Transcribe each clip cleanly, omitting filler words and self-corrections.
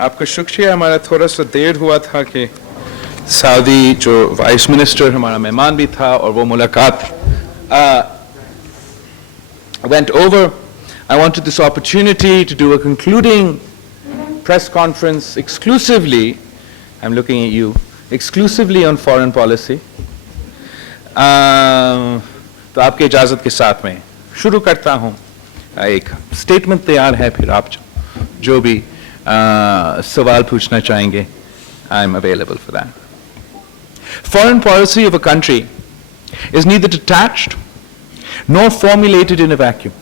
आपका शुक्रिया. हमारा थोड़ा सा देर हुआ था कि सऊदी जो वाइस मिनिस्टर हमारा मेहमान भी था और वो मुलाकात went over. I wanted this opportunity to do a concluding press conference exclusively, I'm looking at you, exclusively on foreign policy. तो आपके इजाज़त के साथ में शुरू करता हूँ. एक स्टेटमेंट तैयार है, फिर आप जो भी सवाल पूछना चाहेंगे, I'm available for that. Foreign policy of a country is neither detached nor formulated in a vacuum.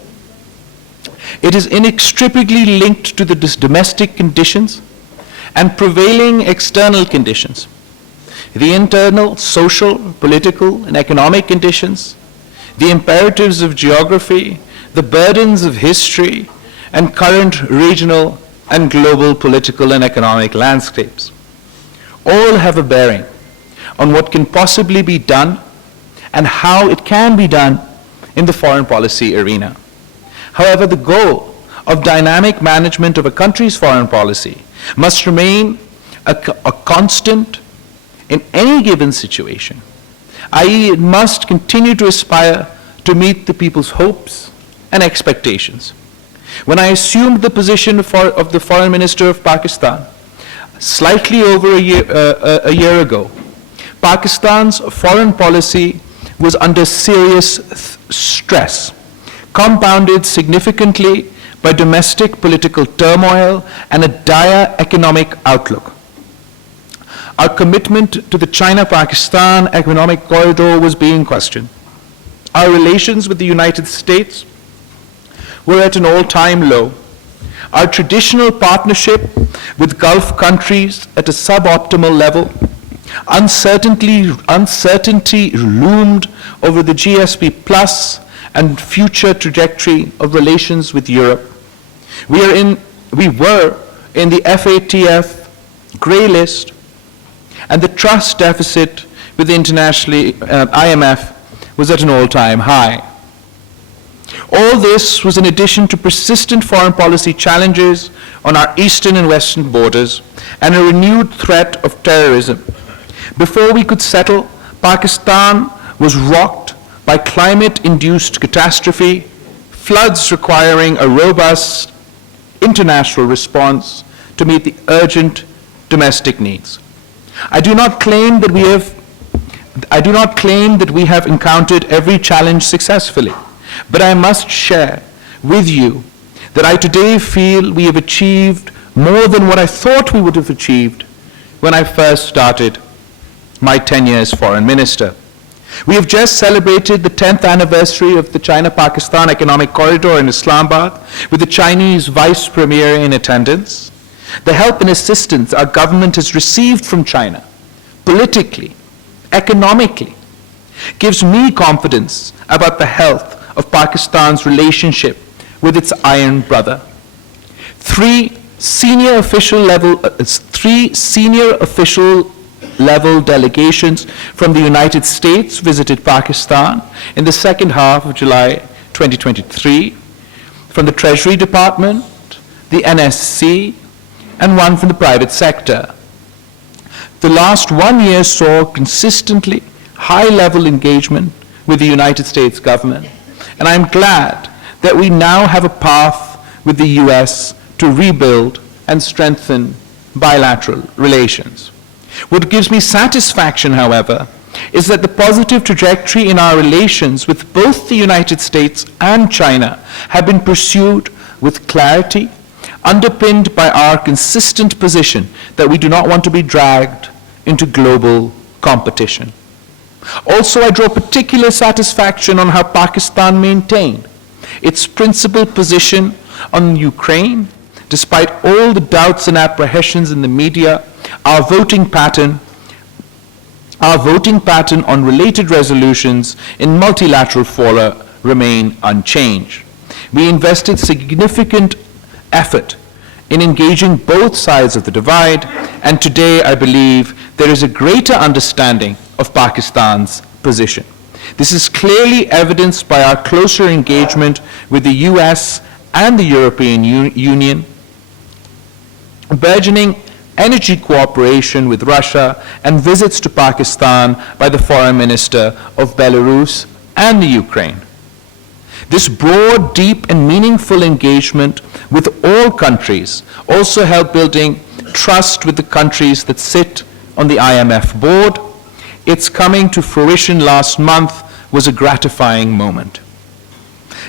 It is inextricably linked to the domestic conditions and prevailing external conditions, the internal, social, political, and economic conditions, the imperatives of geography, the burdens of history, and current regional and global political and economic landscapes. All have a bearing on what can possibly be done and how it can be done in the foreign policy arena. However, the goal of dynamic management of a country's foreign policy must remain a constant in any given situation, i.e. it must continue to aspire to meet the people's hopes and expectations. When I assumed the position of the Foreign Minister of Pakistan slightly over a year ago, Pakistan's foreign policy was under serious stress, compounded significantly by domestic political turmoil and a dire economic outlook. Our commitment to the China-Pakistan economic corridor was being questioned. Our relations with the United States were at an all-time low. Our traditional partnership with Gulf countries at a suboptimal level. Uncertainty loomed over the GSP Plus and future trajectory of relations with Europe. We were in the FATF grey list, and the trust deficit with the international IMF was at an all-time high. All this was in addition to persistent foreign policy challenges on our eastern and western borders and a renewed threat of terrorism. Before we could settle, Pakistan was rocked by climate-induced catastrophe, floods requiring a robust international response to meet the urgent domestic needs. I do not claim that we have encountered every challenge successfully, but I must share with you that I today feel we have achieved more than what I thought we would have achieved when I first started my tenure as foreign minister. We have just celebrated the 10th anniversary of the China-Pakistan economic corridor in Islamabad with the Chinese vice premier in attendance. The help and assistance our government has received from China, politically, economically, gives me confidence about the health of Pakistan's relationship with its iron brother. Three senior official level delegations from the United States visited Pakistan in the second half of July 2023, from the Treasury Department, the NSC, and one from the private sector. The last 1 year saw consistently high-level engagement with the United States government, and I'm glad that we now have a path with the US to rebuild and strengthen bilateral relations. What gives me satisfaction, however, is that the positive trajectory in our relations with both the United States and China have been pursued with clarity, underpinned by our consistent position that we do not want to be dragged into global competition. Also, I draw particular satisfaction on how Pakistan maintained its principled position on Ukraine, despite all the doubts and apprehensions in the media. Our voting pattern on related resolutions in multilateral fora remain unchanged. We invested significant effort in engaging both sides of the divide, and today I believe there is a greater understanding of Pakistan's position. This is clearly evidenced by our closer engagement with the US and the European Union, burgeoning energy cooperation with Russia, and visits to Pakistan by the Foreign Minister of Belarus and the Ukraine. This broad, deep, and meaningful engagement with all countries also helped building trust with the countries that sit on the IMF board. Its coming to fruition last month was a gratifying moment.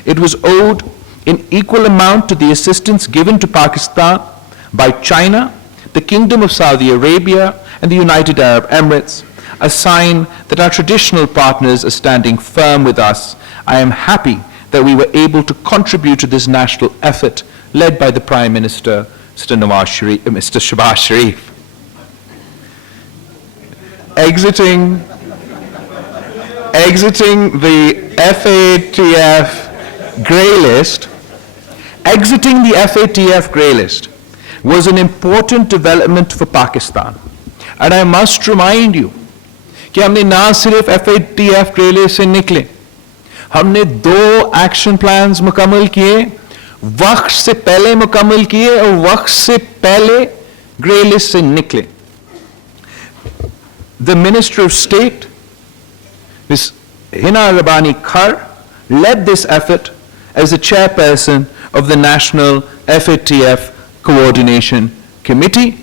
It was owed in equal amount to the assistance given to Pakistan by China, the Kingdom of Saudi Arabia, and the United Arab Emirates, a sign that our traditional partners are standing firm with us. I am happy that we were able to contribute to this national effort led by the Prime Minister, Mr. Shahbaz Sharif. Exiting the FATF grey list, was an important development for Pakistan. And I must remind you कि हमने ना सिर्फ FATF grey list से निकले, हमने 2 action plans मुकम्मल किए, वक्त से पहले मुकम्मल किए और वक्त से पहले ग्रे लिस्ट से निकले. The Minister of State, Ms. Hina Rabbani Khar, led this effort as the chairperson of the National FATF Coordination Committee.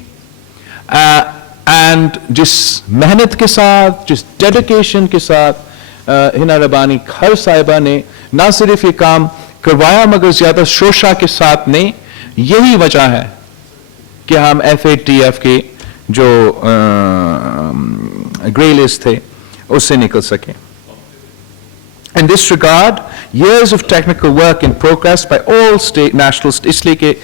And जिस मेहनत के साथ, जिस डेडिकेशन के साथ हिना रबानी खर साहिबा ने ना सिर्फ ये काम करवाया मगर ज्यादा शोशा के साथ नहीं, यही वजह है कि हम FATF के जो ग्रे लिस्ट थे उससे निकल सके. In this regard, years of technical work in progress by all state national, इसलिए कि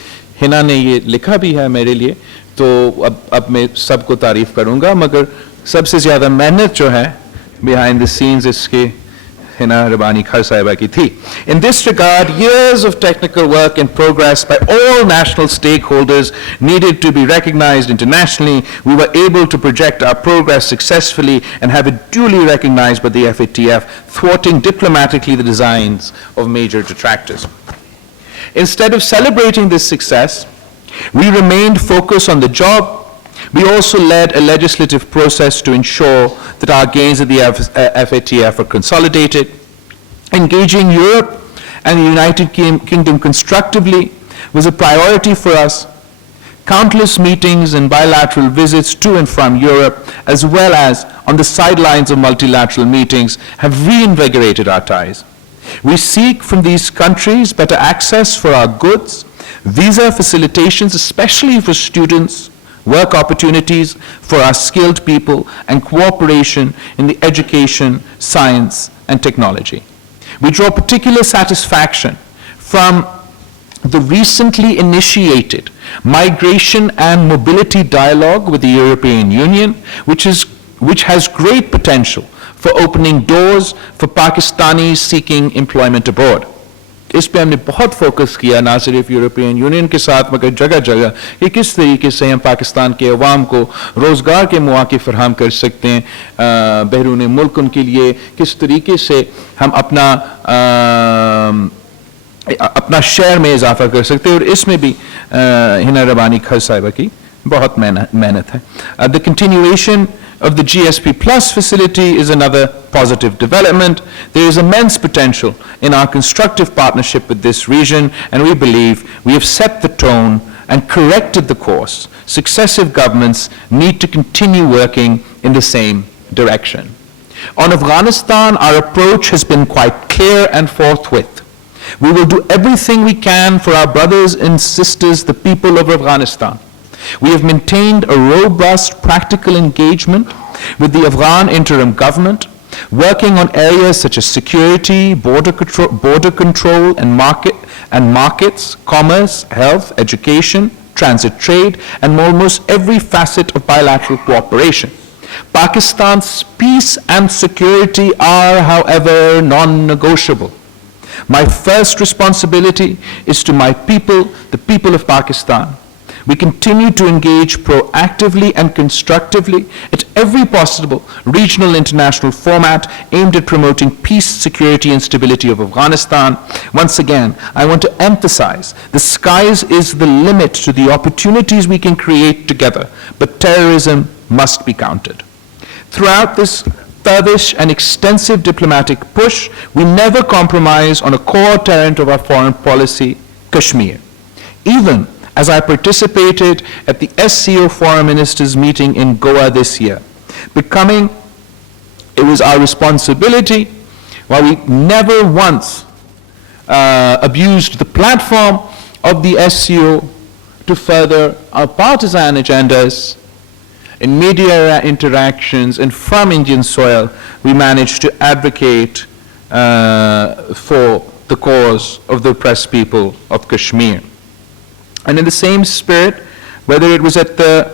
हिना ने ये लिखा भी है मेरे लिए, तो अब मैं सबको तारीफ करूंगा, मगर सबसे ज्यादा मेहनत जो है behind the scenes इसके हिना रबानी खर साहिबा की थी. In this regard, years of technical work in progress by all national stakeholders needed to be recognized internationally. We were able to project our progress successfully and have it duly recognized by the FATF, thwarting diplomatically the designs of major detractors. Instead of celebrating this success, we remained focused on the job. We also led a legislative process to ensure that our gains at the FATF are consolidated. Engaging Europe and the United Kingdom constructively was a priority for us. Countless meetings and bilateral visits to and from Europe, as well as on the sidelines of multilateral meetings, have reinvigorated our ties. We seek from these countries better access for our goods, visa facilitations, especially for students, work opportunities for our skilled people, and cooperation in the education, science, and technology. We draw particular satisfaction from the recently initiated migration and mobility dialogue with the European Union, which has great potential for opening doors for Pakistanis seeking employment abroad. इस पे हमने बहुत focus किया, ना सिर्फ European union के साथ मगर जगह जगह, कि किस तरीके से हम पाकिस्तान के अवाम को रोज़गार के मौके फराहम कर सकते हैं, बैरून मुल्क उनके लिए किस तरीके से हम अपना शेयर में इजाफा कर सकते हैं, और इसमें भी हिना रबानी खर साहिबा की बहुत मेहनत है. The continuation of the GSP Plus facility is another positive development. There is immense potential in our constructive partnership with this region, and we believe we have set the tone and corrected the course. Successive governments need to continue working in the same direction. On Afghanistan, our approach has been quite clear and forthwith. We will do everything we can for our brothers and sisters, the people of Afghanistan. We have maintained a robust practical engagement with the Afghan interim government, working on areas such as security, border control and markets, commerce, health, education, transit trade, and almost every facet of bilateral cooperation. Pakistan's peace and security are, however, non-negotiable. My first responsibility is to my people, the people of Pakistan. We continue to engage proactively and constructively at every possible regional international format aimed at promoting peace, security, and stability of Afghanistan. Once again, I want to emphasize the skies is the limit to the opportunities we can create together, but terrorism must be countered. Throughout this thuggish and extensive diplomatic push, we never compromise on a core tenet of our foreign policy, Kashmir. Even as I participated at the SCO Foreign Ministers meeting in Goa this year, it was our responsibility, while we never once abused the platform of the SCO to further our partisan agendas. In media interactions and from Indian soil, we managed to advocate for the cause of the oppressed people of Kashmir. And in the same spirit, whether it was at the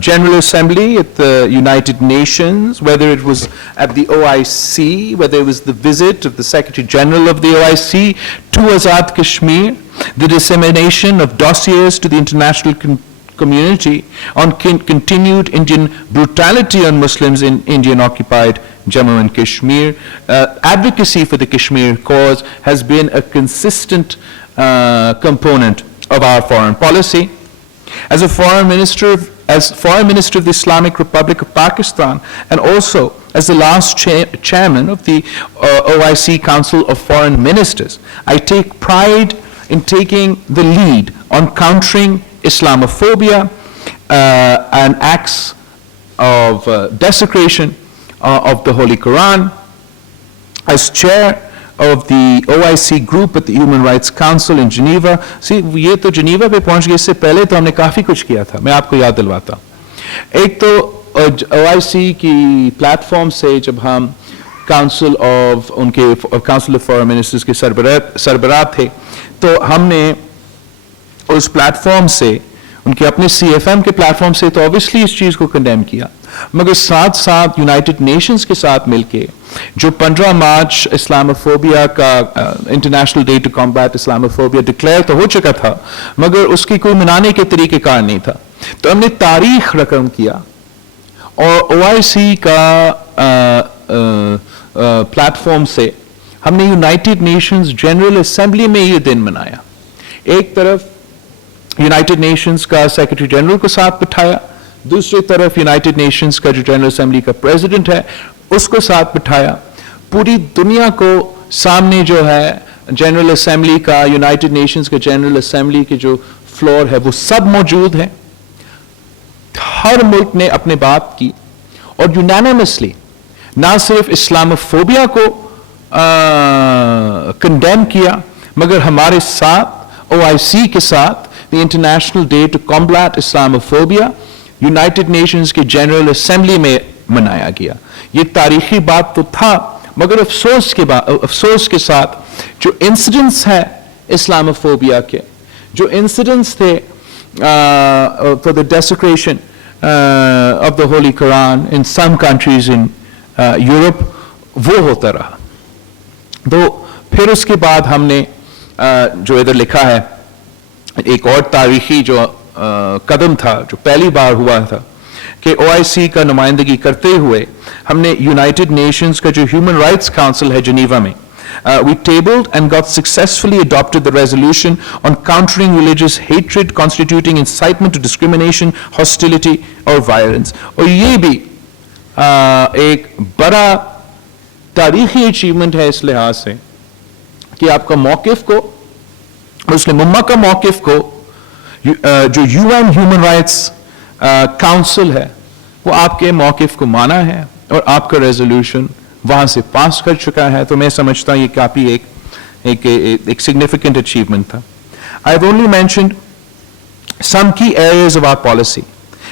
General Assembly at the United Nations, whether it was at the OIC, whether it was the visit of the Secretary General of the OIC to Azad Kashmir, the dissemination of dossiers to the international community on continued Indian brutality on Muslims in Indian-occupied Jammu and Kashmir. Advocacy for the Kashmir cause has been a consistent component of our foreign policy. As Foreign Minister of the Islamic Republic of Pakistan, and also as the last chairman of the OIC Council of Foreign Ministers, I take pride in taking the lead on countering Islamophobia and acts of desecration of the Holy Quran. As chair of the OIC group at the Human Rights Council in Geneva, ये तो Geneva पे पहुंच गए, इससे पहले तो हमने काफ़ी कुछ किया था, मैं आपको याद दिलवाता हूँ। एक तो OIC की प्लेटफॉर्म से जब हम काउंसिल ऑफ फॉरेन मिनिस्टर्स के सरबराह थे, तो हमने उस प्लेटफॉर्म से, उनके अपने CFM के प्लेटफॉर्म से तो ऑब्वियसली इस चीज़ को कंडेम किया, मगर साथ साथ यूनाइटेड नेशंस के साथ मिलके जो 15 मार्च इस्लामोफोबिया का international day to combat Islamophobia declare तो हो चुका था, मगर उसकी कोई मनाने के तरीक़ेकार नहीं था, तो हमने तारीख रकम किया और OIC का प्लेटफॉर्म से हमने यूनाइटेड नेशंस जनरल असेंबली में ये दिन मनाया। एक तरफ यूनाइटेड नेशंस का सेक्रेटरी जनरल को साथ बिठाया, दूसरी तरफ यूनाइटेड नेशंस का जो जनरल असेंबली का प्रेसिडेंट है उसको साथ बिठाया, पूरी दुनिया को सामने जो है जनरल असेंबली का, यूनाइटेड नेशंस के जनरल असेंबली के जो फ्लोर है वो सब मौजूद है, हर मुल्क ने अपने बात की और यूनानिमसली ना सिर्फ इस्लामोफोबिया को कंडेम किया, मगर हमारे साथ OIC के साथ the International Day to Combat Islamophobia United Nations के जनरल असेंबली में मनाया गया। ये तारीखी बात तो था, मगर अफसोस के साथ जो इंसिडेंट्स है इस्लामोफोबिया के, जो इंसिडेंट्स थे for the desecration of the Holy Quran in some countries in Europe, वो होता रहा। तो फिर उसके बाद हमने जो इधर लिखा है, एक और तारीखी जो कदम था जो पहली बार हुआ था कि OIC का नुमाइंदगी करते हुए हमने यूनाइटेड नेशंस का जो ह्यूमन राइट्स काउंसिल है जिनेवा में, we tabled and got successfully adopted the resolution on countering religious hatred constituting incitement to discrimination, hostility or violence। और ये भी एक बड़ा तारीखी अचीवमेंट है इस लिहाज से कि आपका मौकिफ को, मुस्लिम उम्मा का मौकिफ को जो UN ह्यूमन राइट्स काउंसिल है वो आपके मौकिफ को माना है और आपका रेजोल्यूशन वहां से पास कर चुका है। तो मैं समझता हूं ये काफी एक सिग्निफिकेंट अचीवमेंट था। I have only mentioned some key areas of our policy,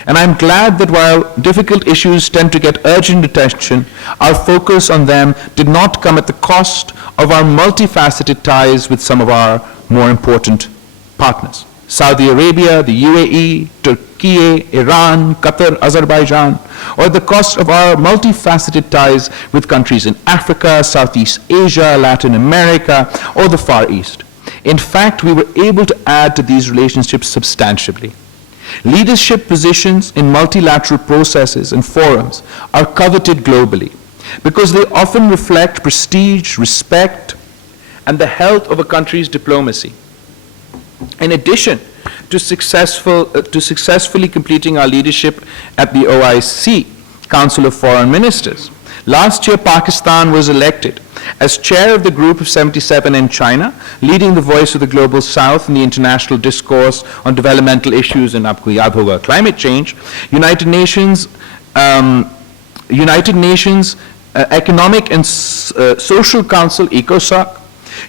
and I'm glad that while difficult issues tend to get urgent attention, our focus on them did not come at the cost of our multifaceted ties with some of our more important partners. Saudi Arabia, the UAE, Turkey, Iran, Qatar, Azerbaijan, or at the cost of our multifaceted ties with countries in Africa, Southeast Asia, Latin America, or the Far East. In fact, we were able to add to these relationships substantially. Leadership positions in multilateral processes and forums are coveted globally because they often reflect prestige, respect, and the health of a country's diplomacy. In addition to successfully completing our leadership at the OIC, Council of Foreign Ministers, last year Pakistan was elected as chair of the Group of 77 in China, leading the voice of the Global South in the international discourse on developmental issues, and aapko yaad hoga, climate change, United Nations Economic and Social Council, ECOSOC,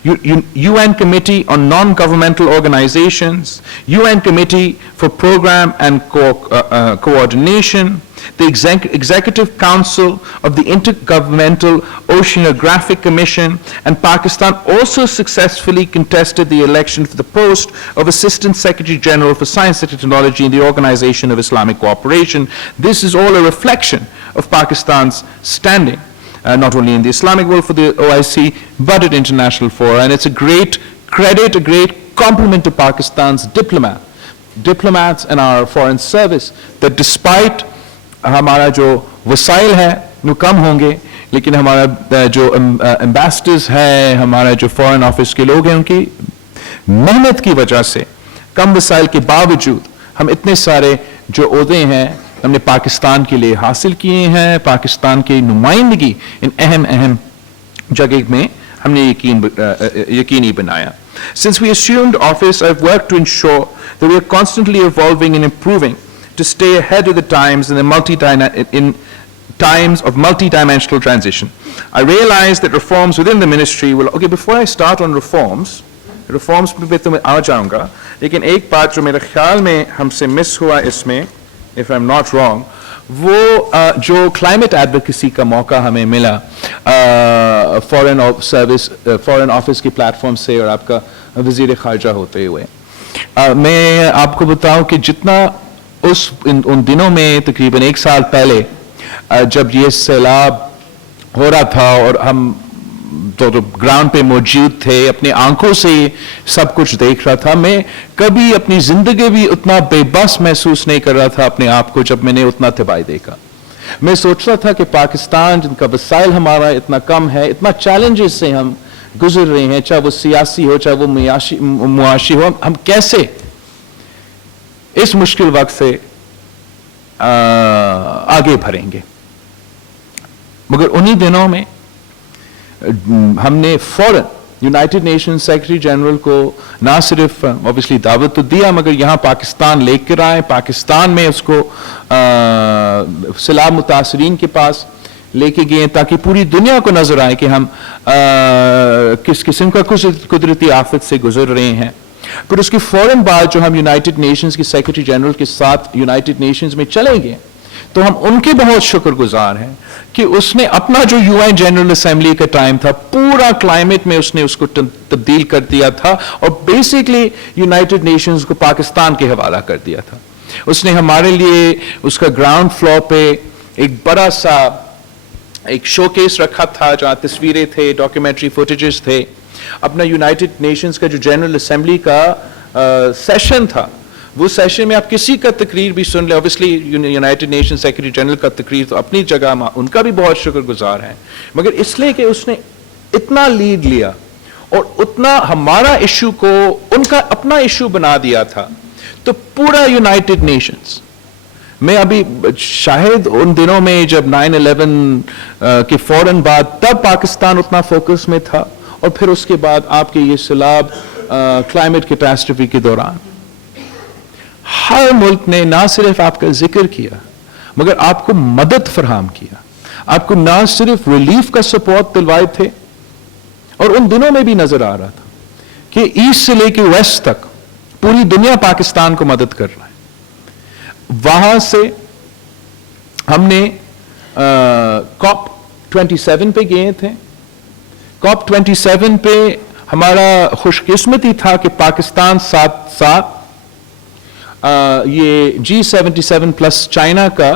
UN Committee on Non-Governmental Organizations, UN Committee for Program and Coordination, the Executive Council of the Intergovernmental Oceanographic Commission, and Pakistan also successfully contested the election for the post of Assistant Secretary General for Science and Technology in the Organization of Islamic Cooperation. This is all a reflection of Pakistan's standing, not only in the Islamic world for the OIC, but at international fora. And it's a great credit, a great compliment to Pakistan's diplomats and our foreign service, that despite हमारा जो वसाइल है वो कम होंगे, लेकिन हमारा जो ambassadors है, हमारा जो फॉरेन ऑफिस के लोग हैं, उनकी मेहनत की वजह से कम वसाइल के बावजूद हम इतने सारे जो ओहदे हैं हमने पाकिस्तान के लिए हासिल किए हैं, पाकिस्तान की नुमाइंदगी इन अहम जगह में हमने यकीनी बनाया. Since we assumed office, I've worked to ensure that we are constantly evolving and improving to stay ahead of the times in times of multidimensional transition. I realize that reforms within the ministry will... Okay, before I start on reforms पे तो मैं आ जाऊंगा, लेकिन एक बात जो मेरे ख्याल में हमसे मिस हुआ इसमें, if I'm not wrong, वो जो climate advocacy का मौका हमें मिला foreign office की प्लेटफॉर्म से और आपका वजीर खारजा होते हुए, मैं आपको बताऊं कि जितना उन दिनों में तकरीबन एक साल पहले जब ये सैलाब हो रहा था और हम तो ग्राउंड पे मौजूद थे, अपनी आंखों से सब कुछ देख रहा था, मैं कभी अपनी जिंदगी भी उतना बेबस महसूस नहीं कर रहा था अपने आप को जब मैंने उतना तबाही देखा. मैं सोच रहा था कि पाकिस्तान जिनका वसाइल हमारा इतना कम है, इतना चैलेंजेस से हम गुजर रहे हैं, चाहे वो सियासी हो चाहे वो मुआशी हो, हम कैसे इस मुश्किल वक्त से आगे बढ़ेंगे. मगर उन्हीं दिनों में हमने फौरन यूनाइटेड नेशन सेक्रेटरी जनरल को ना सिर्फ ऑब्वियसली दावत तो दिया, मगर यहाँ पाकिस्तान लेकर आए, पाकिस्तान में उसको सैलाब मुतासरीन के पास लेके गए ताकि पूरी दुनिया को नजर आए कि हम किस किस्म का कुदरती आफत से गुजर रहे हैं. फिर उसके फौरन बाद जो हम यूनाइटेड नेशंस के सेक्रेटरी जनरल के साथ यूनाइटेड नेशंस में चले गए, तो हम उनके बहुत शुक्रगुजार हैं कि उसने अपना जो यूएन जनरल असेंबली का टाइम था, पूरा क्लाइमेट में उसने उसको तब्दील कर दिया था और बेसिकली यूनाइटेड नेशंस को पाकिस्तान के हवाला कर दिया था. उसने हमारे लिए उसका ग्राउंड फ्लोर पे एक बड़ा सा एक शोकेस रखा था जहां तस्वीरें थे, डॉक्यूमेंट्री फुटेजेस थे. अपना यूनाइटेड नेशंस का जो जनरल असेंबली का सेशन था, वो सेशन में आप किसी का तकरीर भी सुन ले, obviously United nation secretary general का तकरीर तो अपनी जगह उनका भी बहुत शुक्रगुजार है, मगर इसलिए कि उसने इतना लीड लिया और उतना हमारा इशू को उनका अपना इशू बना दिया था. तो पूरा यूनाइटेड नेशंस मैं अभी शायद उन दिनों में जब 9/11 के फौरन बाद तब पाकिस्तान उतना फोकस में था, और फिर उसके बाद आपके ये सैलाब क्लाइमेट कैटास्ट्रोफी के दौरान हर मुल्क ने ना सिर्फ आपका जिक्र किया मगर आपको मदद फराहम किया, आपको ना सिर्फ रिलीफ का सपोर्ट दिलवाए थे, और उन दिनों में भी नजर आ रहा था कि ईस्ट से लेकर वेस्ट तक पूरी दुनिया पाकिस्तान को मदद कर रहा है. वहां से हमने COP27 पे गए थे. COP27 पे हमारा खुशकिस्मती था कि पाकिस्तान साथ साथ ये G77 प्लस चाइना का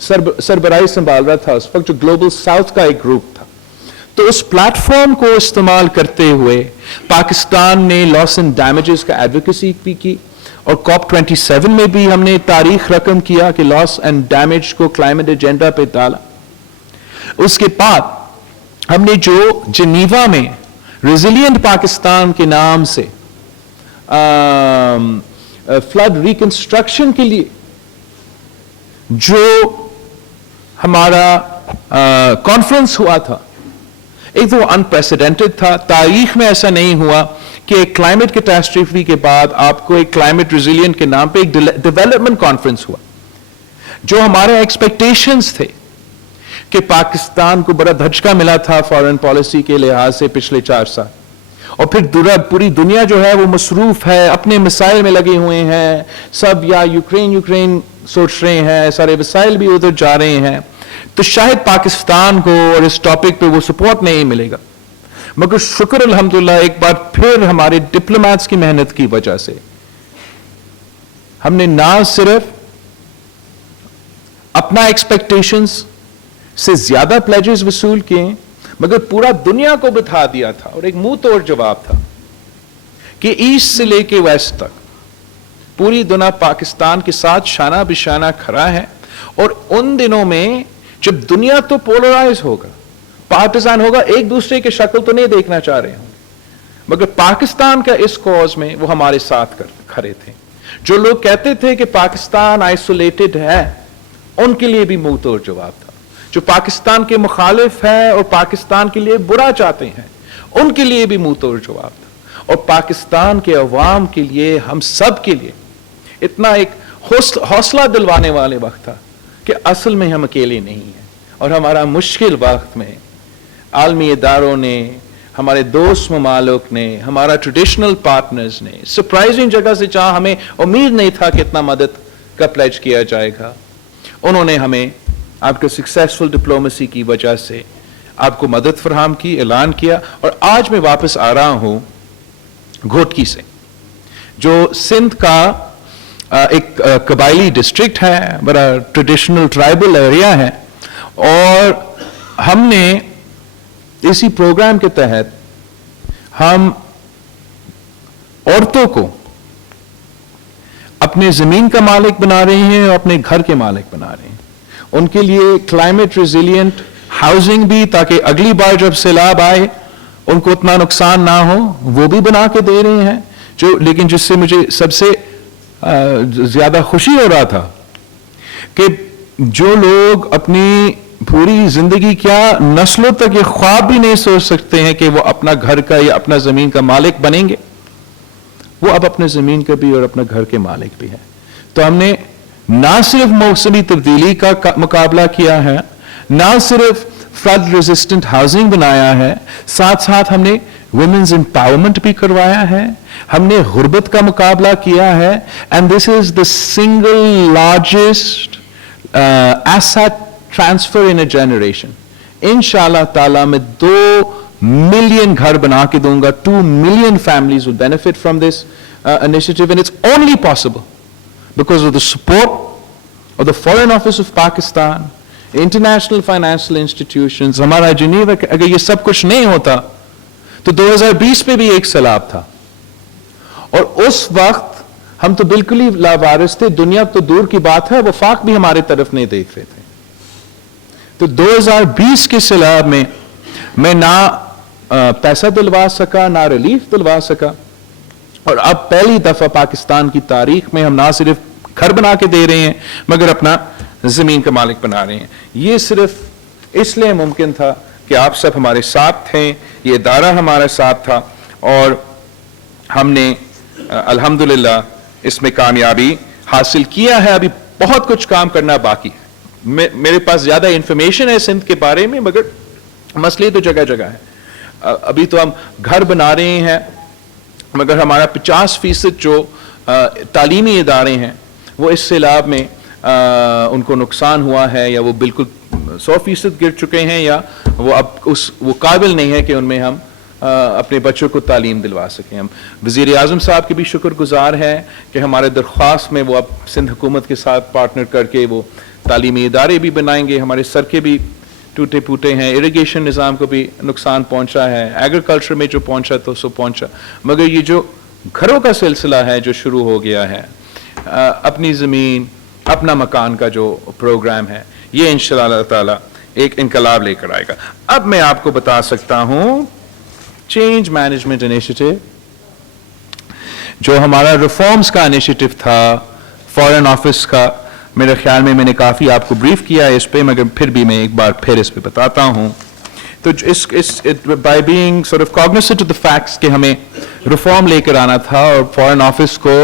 सरबराही संभाल रहा था उस वक्त, जो ग्लोबल साउथ का एक ग्रुप था. तो उस प्लेटफॉर्म को इस्तेमाल करते हुए पाकिस्तान ने लॉस एंड डैमेजेस का एडवोकेसी भी की, और COP27 में भी हमने तारीख रकम किया कि लॉस एंड डैमेज को क्लाइमेट एजेंडा पे डाला। उसके बाद हमने जो जिनीवा में रेजिलिएंट पाकिस्तान के नाम से फ्लड रिकंस्ट्रक्शन के लिए जो हमारा कॉन्फ्रेंस हुआ था, एक तो अनप्रेसिडेंटेड था, तारीख में ऐसा नहीं हुआ कि एक क्लाइमेट कैटास्ट्रोफी के बाद आपको एक क्लाइमेट रेजिलिएंट के नाम पे एक डेवलपमेंट कॉन्फ्रेंस हुआ। जो हमारे एक्सपेक्टेशंस थे कि पाकिस्तान को बड़ा धचका मिला था फॉरेन पॉलिसी के लिहाज से पिछले 4 साल, और फिर पूरी दुनिया जो है वो मसरूफ है, अपने मिसाइल में लगे हुए हैं सब, या यूक्रेन सोच रहे हैं, सारे मिसाइल भी उधर जा रहे हैं, तो शायद पाकिस्तान को और इस टॉपिक पे वो सपोर्ट नहीं मिलेगा। मगर शुक्र अल्हम्दुलिल्लाह एक बार फिर हमारे डिप्लोमैट्स की मेहनत की वजह से हमने ना सिर्फ अपना एक्सपेक्टेशंस से ज्यादा प्लेजेस वसूल किए, मगर पूरा दुनिया को बिठा दिया था और एक मुंह तोड़ जवाब था कि ईस्ट से लेके वेस्ट तक पूरी दुनिया पाकिस्तान के साथ शाना बिशाना खड़ा है। और उन दिनों में जब दुनिया तो पोलराइज होगा, पार्टिजान होगा, एक दूसरे की शक्ल तो नहीं देखना चाह रहे होंगे, मगर पाकिस्तान का इस कॉज में वो हमारे साथ खड़े थे। जो लोग कहते थे कि पाकिस्तान आइसोलेटेड है, उनके लिए भी मुंह तोड़ जवाब था। जो पाकिस्तान के मुखालिफ है और पाकिस्तान के लिए बुरा चाहते हैं, उनके लिए भी मुंह तोड़ जवाब था। और पाकिस्तान के अवाम के लिए, हम सब के लिए इतना एक हौसला दिलवाने वाले वक्त था कि असल में हम अकेले नहीं हैं, और हमारा मुश्किल वक्त में आलमी इदारों ने, हमारे दोस्त ममालिक ने, हमारा ट्रेडिशनल पार्टनर्स ने सरप्राइजिंग जगह से, जहां हमें उम्मीद नहीं था कि इतना मदद का प्लेज किया जाएगा, उन्होंने हमें आपके सक्सेसफुल डिप्लोमेसी की वजह से आपको मदद फराहम की, ऐलान किया। और आज मैं वापस आ रहा हूं घोटकी से, जो सिंध का एक कबायली डिस्ट्रिक्ट है, बड़ा ट्रेडिशनल ट्राइबल एरिया है, और हमने इसी प्रोग्राम के तहत हम औरतों को अपने जमीन का मालिक बना रहे हैं और अपने घर के मालिक बना रहे हैं। उनके लिए क्लाइमेट रेजिलिएंट हाउसिंग भी, ताकि अगली बार जब सैलाब आए उनको उतना नुकसान ना हो, वो भी बना के दे रहे हैं। जो लेकिन जिससे मुझे सबसे ज्यादा खुशी हो रहा था कि जो लोग अपनी पूरी जिंदगी, क्या नस्लों तक ये ख्वाब भी नहीं सोच सकते हैं कि वो अपना घर का या अपना जमीन का मालिक बनेंगे, वो अब अपने जमीन का भी और अपना घर के मालिक भी है। तो हमने ना सिर्फ मौसमी तब्दीली का मुकाबला किया है, ना सिर्फ फ्लड रेजिस्टेंट हाउसिंग बनाया है, साथ साथ हमने वुमेन्स एम्पावरमेंट भी करवाया है, हमने गुर्बत का मुकाबला किया है। And this is the single largest asset transfer in a generation. इंशाअल्लाह ताला मैं 2 मिलियन घर बना के दूंगा। 2 million families will benefit from this initiative, and it's only possible because of the support of the Foreign Office of Pakistan, international financial institutions. हमारा Geneva, अगर ये सब कुछ नहीं होता तो 2020 में भी एक सैलाब था, और उस वक्त हम तो बिल्कुल ही लावारिस थे। दुनिया तो दूर की बात है, वफाक भी हमारे तरफ नहीं देख रहे थे। तो 2020 के सैलाब में मैं ना पैसा दिलवा सका, ना रिलीफ दिलवा सका, और अब पहली दफा पाकिस्तान की तारीख में हम ना सिर्फ घर बना के दे रहे हैं, मगर अपना जमीन का मालिक बना रहे हैं। ये सिर्फ इसलिए मुमकिन था कि आप सब हमारे साथ थे, ये इदारा हमारे साथ था, और हमने अल्हम्दुलिल्लाह इसमें कामयाबी हासिल किया है। अभी बहुत कुछ काम करना बाकी है। मेरे पास ज्यादा इंफॉर्मेशन है सिंध के बारे में, मगर मसले तो जगह जगह है। अभी तो हम घर बना रहे हैं, मगर हमारा 50% जो तालीमी इदारे हैं वो इस सैलाब में उनको नुकसान हुआ है, या वो बिल्कुल 100% गिर चुके हैं, या वो अब वो काबिल नहीं है कि उनमें हम अपने बच्चों को तालीम दिलवा सकें। हम वज़ीर आज़म साहब के भी शुक्रगुजार हैं कि हमारे दरख्वास्त में वो अब सिंध हुकूमत के साथ पार्टनर करके वो तालीमी इदारे भी बनाएंगे। हमारे सर के भी टूटे फूटे हैं, इरिगेशन निज़ाम को भी नुकसान पहुंचा है, एग्रीकल्चर में जो पहुंचा तो सो पहुंचा, मगर ये जो घरों का सिलसिला है जो शुरू हो गया है, अपनी ज़मीन अपना मकान का जो प्रोग्राम है, ये इंशाअल्लाह ताला एक इनकलाब लेकर आएगा। अब मैं आपको बता सकता हूं चेंज मैनेजमेंट इनिशिएटिव, जो हमारा रिफॉर्म्स का इनिशिएटिव था फॉरेन ऑफिस का, मेरे ख्याल में मैंने काफ़ी आपको ब्रीफ किया है इस पे, मगर फिर भी मैं एक बार फिर इस पे बताता हूं। तो by being sort of cognisant of the facts कि हमें रिफॉर्म लेकर आना था और फॉरेन ऑफिस को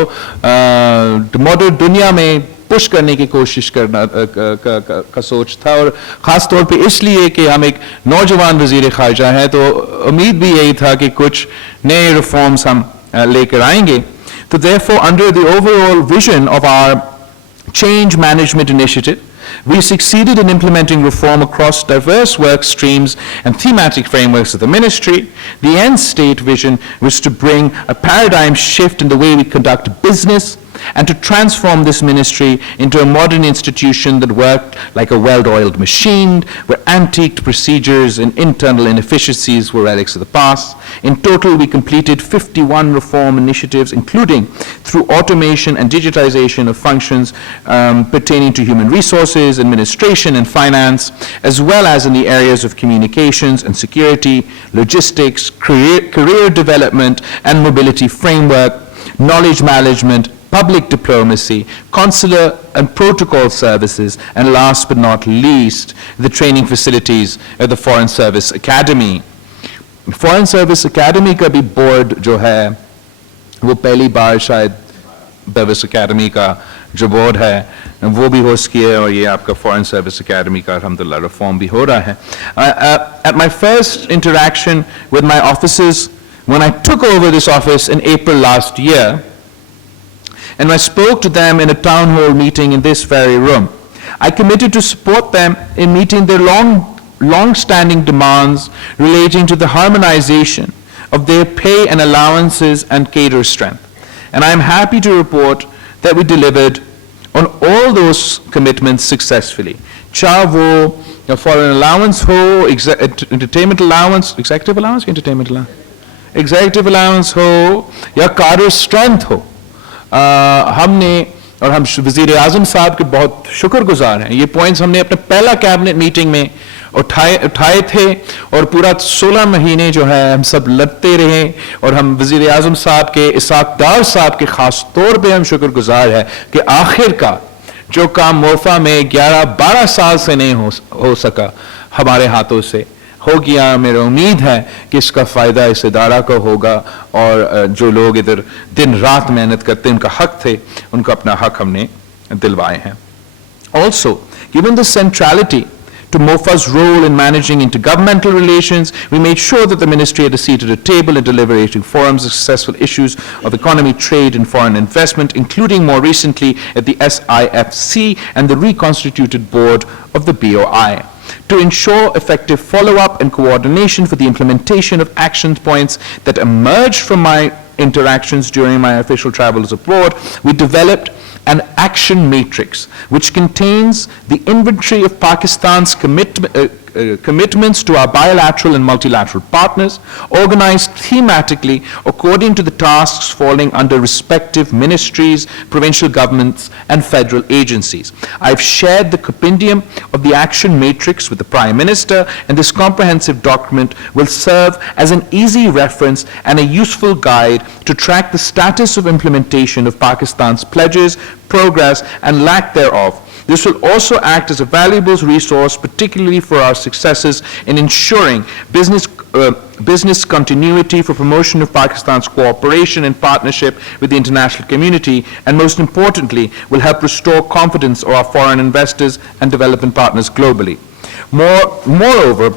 मॉडर्न दुनिया में पुश करने की कोशिश करना का सोच था, और ख़ास तौर पे इसलिए कि हम एक नौजवान वज़ीर ख़ारजा हैं, तो उम्मीद भी यही था कि कुछ नए रिफॉर्म्स हम लेकर आएंगे। तो therefore under the overall vision of our change management initiative, we succeeded in implementing reform across diverse work streams and thematic frameworks of the ministry. The end state vision was to bring a paradigm shift in the way we conduct business and to transform this ministry into a modern institution that worked like a well-oiled machine, where antiqued procedures and internal inefficiencies were relics of the past. In total, we completed 51 reform initiatives, including through automation and digitization of functions pertaining to human resources, administration, and finance, as well as in the areas of communications and security, logistics, career development and mobility framework, knowledge management, public diplomacy, consular and protocol services, and last but not least, the training facilities at the Foreign Service Academy. Foreign Service Academy का भी board जो है, वो पहली बार शायद Service Academy का जो board है, वो भी host किया है, और ये आपका Foreign Service Academy का alhamdulillah reform भी हो रहा है. At my first interaction with my officers, when I took over this office in April last year, and I spoke to them in a town hall meeting in this very room, I committed to support them in meeting their long-standing demands relating to the harmonization of their pay and allowances and cadre strength. And I am happy to report that we delivered on all those commitments successfully. Chahe wo foreign allowance ho, entertainment allowance, executive allowance, entertainment allowance, executive allowance ho, ya cadre strength ho, हमने और हम वज़ीर आज़म साहब के बहुत शुक्रगुजार हैं। ये पॉइंट्स हमने अपने पहला कैबिनेट मीटिंग में उठाए थे, और पूरा 16 महीने जो है हम सब लड़ते रहे, और हम वज़ीर आज़म साहब के, इसाक़दार साहब के ख़ास तौर पे हम शुक्रगुजार हैं कि आखिरकार जो काम मोफा में 11-12 साल से नहीं हो सका, हमारे हाथों से हो गया। मेरा उम्मीद है कि इसका फ़ायदा इस इदारा को होगा, और जो लोग इधर दिन रात मेहनत करते उनका हक थे, उनका अपना हक हमने दिलवाए हैं. Also, given the centrality to MOFA's role in managing intergovernmental relations, we made sure that the ministry had a seat at a table in deliberating forums of successful issues of economy, trade, and foreign investment, including more recently at the SIFC and the reconstituted board of the BOI. To ensure effective follow-up and coordination for the implementation of action points that emerged from my interactions during my official travels abroad, we developed an action matrix which contains the inventory of Pakistan's commitments to our bilateral and multilateral partners, organized thematically according to the tasks falling under respective ministries, provincial governments, and federal agencies. I've shared the compendium of the action matrix with the Prime Minister, and this comprehensive document will serve as an easy reference and a useful guide to track the status of implementation of Pakistan's pledges, progress, and lack thereof. This will also act as a valuable resource, particularly for our successes in ensuring business continuity for promotion of Pakistan's cooperation and partnership with the international community, and most importantly, will help restore confidence of our foreign investors and development partners globally. Moreover,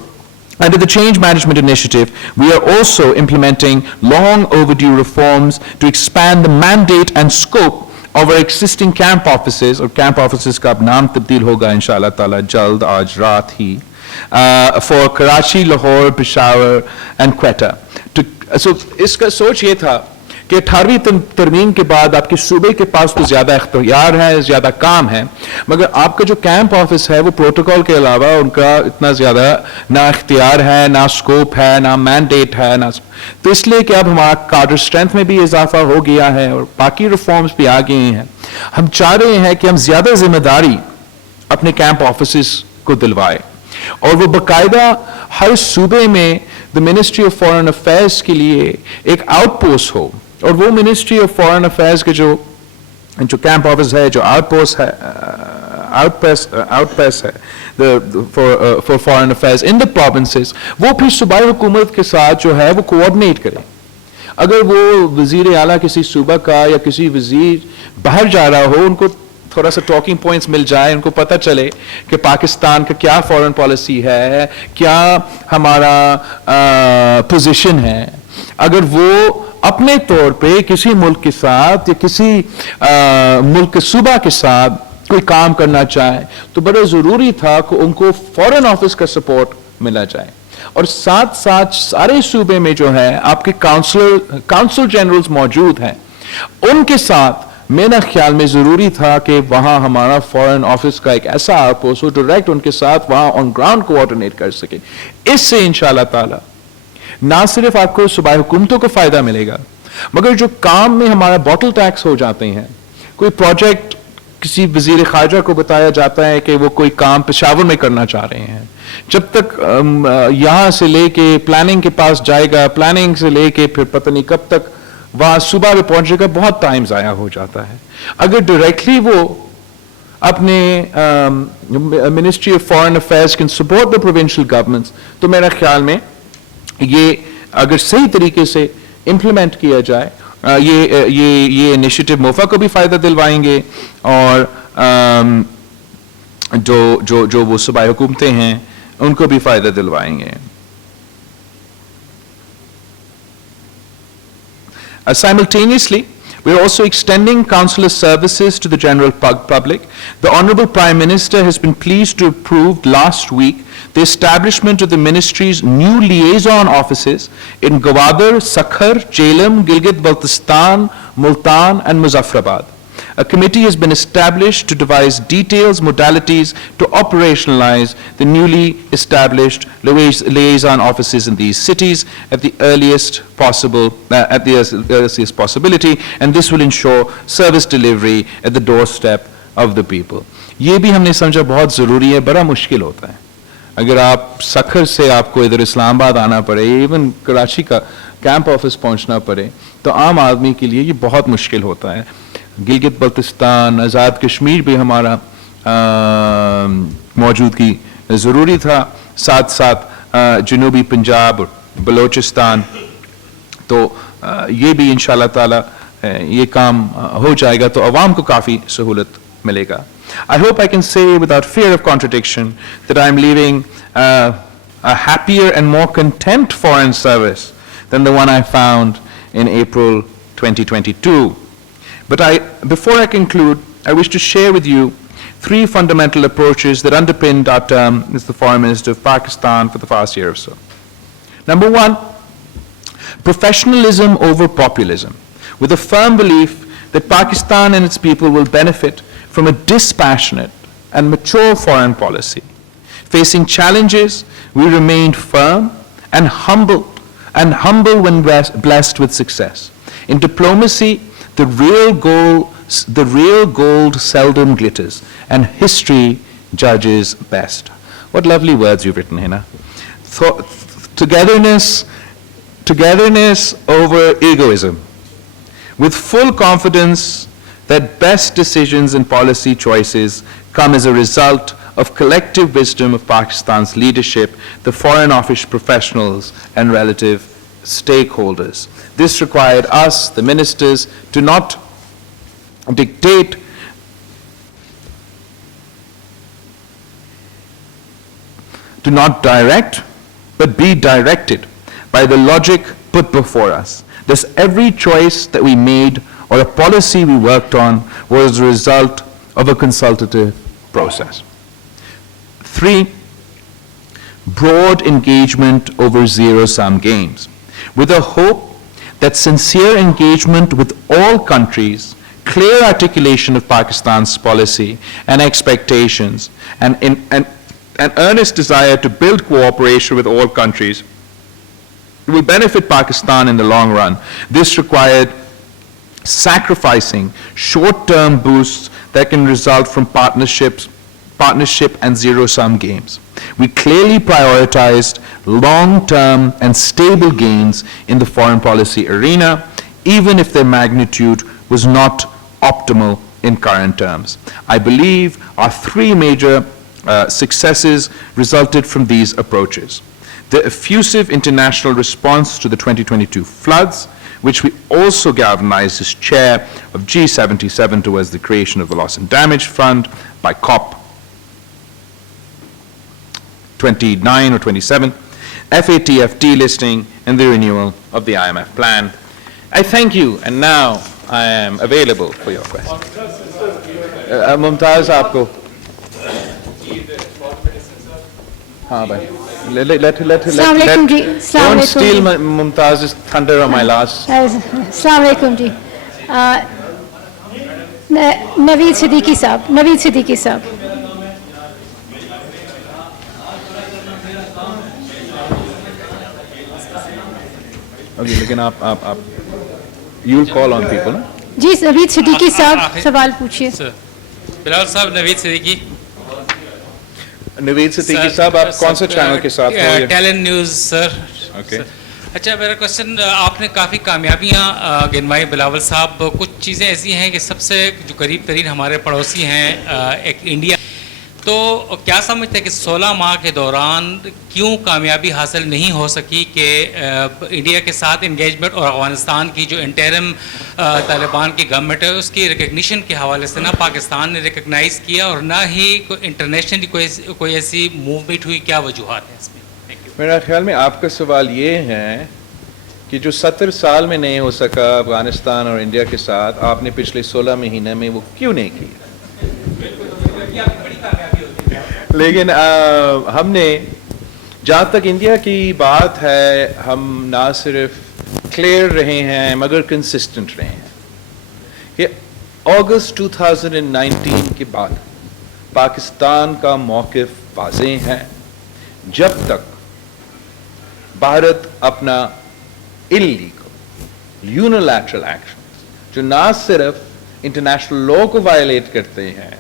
under the Change Management Initiative, we are also implementing long overdue reforms to expand the mandate and scope of our existing camp offices, और camp offices का अब नाम तब्दील होगा इंशाअल्लाह ताला जल्द, आज रात ही, for Karachi, Lahore, Peshawar and Quetta. So इसका सोच ये था کہ 18ਵੀं ترمیم کے بعد آپ کے صوبے کے پاس تو زیادہ اختیار ہے, زیادہ کام ہے, مگر آپ کا جو کیمپ آفس ہے وہ پروٹوکول کے علاوہ ان کا اتنا زیادہ نہ اختیار ہے, نہ اسکوپ ہے, نہ مینڈیٹ ہے, تو اس لیے کہ اب ہمارا کارڈر اسٹرینتھ میں بھی اضافہ ہو گیا ہے اور باقی ریفارمز بھی آ گئے ہیں. ہم چاہ رہے ہیں کہ ہم زیادہ ذمہ داری اپنے کیمپ آفیسز کو دلوائے اور وہ باقاعدہ ہر صوبے میں منسٹری آف فارن افیئرس کے لیے ایک آؤٹ پوسٹ ہو, اور وہ منسٹری آف فارن افیئرس کے جو کیمپ آفس ہے, جو آؤٹ پوسٹ ہے, آؤٹ پیس ہے for foreign affairs in the provinces, وہ پھر صوبائی حکومت کے ساتھ جو ہے وہ کوآرڈینیٹ کرے. اگر وہ وزیر اعلیٰ کسی صوبہ کا یا کسی وزیر باہر جا رہا ہو, ان کو تھوڑا سا ٹاکنگ پوائنٹس مل جائے, ان کو پتہ چلے کہ پاکستان کا کیا فارن پالیسی ہے, کیا ہمارا پوزیشن ہے. اگر وہ اپنے طور پہ کسی ملک کے ساتھ یا کسی ملک کے صوبہ کے ساتھ کوئی کام کرنا چاہے تو بڑا ضروری تھا کہ ان کو فارن آفس کا سپورٹ ملا جائے. اور ساتھ ساتھ سارے صوبے میں جو ہے آپ کے کاؤنسل جنرلز موجود ہیں, ان کے ساتھ میرا خیال میں ضروری تھا کہ وہاں ہمارا فارن آفس کا ایک ایسا آؤٹ پوسٹ ہو ڈائریکٹ ان کے ساتھ وہاں آن گراؤنڈ کوآرڈینیٹ کر سکے. اس سے انشاءاللہ تعالی نہ صرف آپ کو صوبائی حکومتوں کو فائدہ ملے گا, مگر جو کام میں ہمارا باٹل ٹیکس ہو جاتے ہیں, کوئی پروجیکٹ کسی وزیر خارجہ کو بتایا جاتا ہے کہ وہ کوئی کام پشاور میں کرنا چاہ رہے ہیں, جب تک یہاں سے لے کے پلاننگ کے پاس جائے گا, پلاننگ سے لے کے پھر پتہ نہیں کب تک وہاں صبح میں پہنچے گا, بہت ٹائم ضائع ہو جاتا ہے. اگر ڈائریکٹلی وہ اپنے ministry of foreign affairs can support the provincial governments, تو میرا خیال میں یہ اگر صحیح طریقے سے امپلیمنٹ کیا جائے, یہ انیشیٹو موفا کو بھی فائدہ دلوائیں گے اور جو وہ صوبائی حکومتیں ہیں ان کو بھی فائدہ دلوائیں گے. Simultaneously, we are also extending consular services to the general public. The Honorable Prime Minister has been pleased to approve last week the establishment of the ministry's new liaison offices in Gwadar, Sakhar, Jhelum, Gilgit-Baltistan, Multan and Muzaffarabad. A committee has been established to devise details, modalities to operationalize the newly established liaison offices in these cities at the earliest possibility, and this will ensure service delivery at the doorstep of the people. یہ بھی ہم نے سمجھا بہت ضروری ہے, بڑا مشکل ہوتا ہے اگر آپ سکھر سے آپ کو ادھر اسلام آباد آنا پڑے, ایون کراچی کا کیمپ آفس پہنچنا پڑے, تو عام آدمی کے لیے یہ بہت مشکل ہوتا ہے. گلگت بلتستان, آزاد کشمیر بھی ہمارا موجودگی ضروری تھا, ساتھ ساتھ جنوبی پنجاب اور بلوچستان, تو یہ بھی انشاءاللہ تعالی یہ کام ہو جائے گا تو عوام کو کافی سہولت ملے گا. I hope I can say without fear of contradiction that I am leaving a happier and more content foreign service than the one I found in April 2022. But before I conclude, I wish to share with you three fundamental approaches that underpinned our term as the Foreign Minister of Pakistan for the past year or so. Number one, professionalism over populism, with a firm belief that Pakistan and its people will benefit from a dispassionate and mature foreign policy. Facing challenges, we remained firm and humble when blessed with success. In diplomacy, the real gold seldom glitters, and history judges best. What lovely words you've written, Hina. Togetherness over egoism, with full confidence that best decisions and policy choices come as a result of collective wisdom of Pakistan's leadership, the foreign office professionals and relative stakeholders. This required us, the ministers, to not dictate, to not direct, but be directed by the logic put before us. Thus, every choice that we made or a policy we worked on was the result of a consultative process. 3, broad engagement over zero-sum games, with a hope that sincere engagement with all countries, clear articulation of Pakistan's policy and expectations, and an earnest desire to build cooperation with all countries will benefit Pakistan in the long run. This required sacrificing short-term boosts that can result from partnership and zero-sum games. We clearly prioritized long-term and stable gains in the foreign policy arena, even if their magnitude was not optimal in current terms. I believe our three major successes resulted from these approaches. The effusive international response to the 2022 floods, which we also galvanized as chair of G77 towards the creation of the Loss and Damage Fund by COP 29 or 27, FATF delisting, and the renewal of the IMF plan. I thank you, and now I am available for your questions. Mumtaz, आपको हाँ भाई don't steal Mumtaz's thunder on my last. अस्सलाम वालेकुम जी नवीद सिद्दीकी साहब Okay, लेकिन आप you'll call on people, ना? जी नवीद सिद्दीकी साहब सवाल पूछिए. बिलावल साहब, नवीद सिद्दीकी साहब, आप कौन से चैनल के साथ हैं? Talent news sir. ओके. अच्छा, मेरा क्वेश्चन, आपने काफ़ी कामयाबियाँ गिनवाई बिलावल साहब. कुछ चीज़ें ऐसी हैं कि सबसे जो करीब तरीन हमारे पड़ोसी हैं एक इंडिया, तो क्या समझते हैं कि 16 माह के दौरान क्यों कामयाबी हासिल नहीं हो सकी कि इंडिया के साथ इंगेजमेंट और अफगानिस्तान की जो इंटरिम तालिबान की गवर्नमेंट है उसकी रिकग्निशन के हवाले से ना पाकिस्तान ने रिकग्नाइज़ किया और ना ही इंटरनेशनली कोई ऐसी मूवमेंट हुई? क्या वजूहत है इसमें? मेरा ख्याल में आपका सवाल ये है कि जो 70 साल में नहीं हो सका अफगानिस्तान और इंडिया के साथ, आपने पिछले 16 महीने में वो क्यों नहीं किया? लेकिन हमने, जहाँ तक इंडिया की बात है, हम ना सिर्फ क्लियर रहे हैं मगर कंसिस्टेंट रहे हैं कि अगस्त 2019 के बाद पाकिस्तान का मौक़िफ़ वाज़ेह है. जब तक भारत अपना इल्लीगल यूनिलैटरल एक्शन जो ना सिर्फ इंटरनेशनल लॉ को वायलेट करते हैं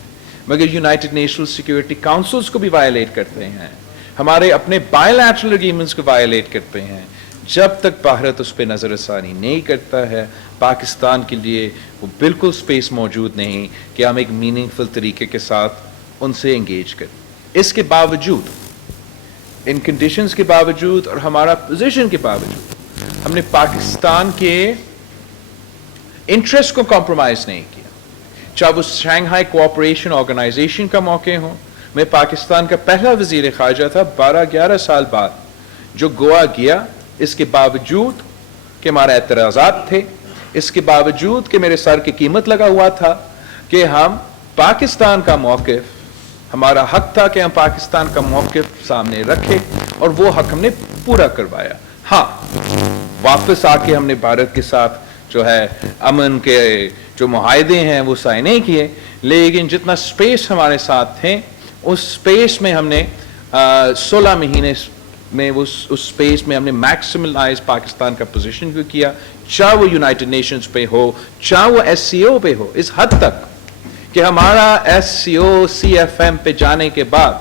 मगर यूनाइटेड नेशनल सिक्योरिटी काउंसिल्स को भी वायलेट करते हैं, हमारे अपने बायलैटरल एग्रीमेंट्स को वायलेट करते हैं, जब तक भारत उस पर नज़रसानी नहीं करता है, पाकिस्तान के लिए वो बिल्कुल स्पेस मौजूद नहीं कि हम एक मीनिंगफुल तरीके के साथ उनसे एंगेज करें. इसके बावजूद, इन कंडीशंस के बावजूद और हमारा पोजीशन के बावजूद, हमने पाकिस्तान के इंटरेस्ट को कॉम्प्रोमाइज़ नहीं किया. चाहे वो शंघाई कोऑपरेशन ऑर्गेनाइजेशन का मौके हो. मैं पाकिस्तान का पहला वजीर ख़ारजा था 12-11 साल बाद जो गोवा गया, इसके बावजूद कि हमारे एतराज़ात थे, इसके बावजूद कि मेरे सर की कीमत लगा हुआ था कि हम पाकिस्तान का मौक़िफ़, हमारा हक था कि हम पाकिस्तान का मौक़िफ़ सामने रखें और वो हक हमने पूरा करवाया. हाँ, वापस आके हमने भारत के साथ जो है अमन के जो मुआहदे हैं वो साइन नहीं किए, लेकिन जितना स्पेस हमारे साथ थे उस स्पेस में हमने 16 महीने में उस स्पेस में हमने मैक्सिमलाइज पाकिस्तान का पोजीशन भी किया, चाहे वो यूनाइटेड नेशंस पे हो, चाहे वो SCO पे हो. इस हद तक कि हमारा SCO CFM पे जाने के बाद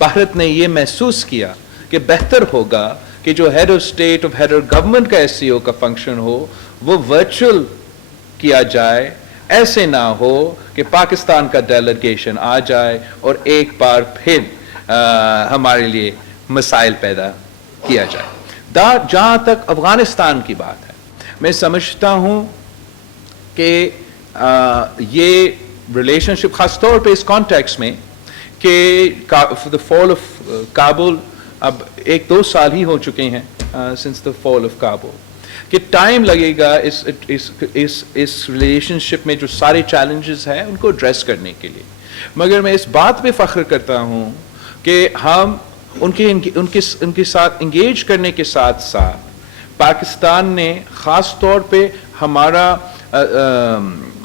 भारत ने ये महसूस किया कि बेहतर होगा कि जो हेड ऑफ स्टेट और हेड ऑफ गवर्नमेंट का SCO का फंक्शन हो वो वर्चुअल किया जाए. ऐसे ना हो कि पाकिस्तान का डेलीगेशन आ जाए और एक बार फिर हमारे लिए मसाइल पैदा किया जाए. जहाँ तक अफगानिस्तान की बात है, मैं समझता हूँ कि ये रिलेशनशिप ख़ास तौर पे इस कॉन्टेक्स्ट में कि द फॉल ऑफ काबुल, अब 1-2 साल ही हो चुके हैं since the fall of Kabul, कि टाइम लगेगा इस रिलेशनशिप में जो सारे चैलेंजेस हैं उनको एड्रेस करने के लिए. मगर मैं इस बात पे फ़ख्र करता हूँ कि हम उनके साथ इंगेज करने के साथ साथ पाकिस्तान ने ख़ास तौर पे हमारा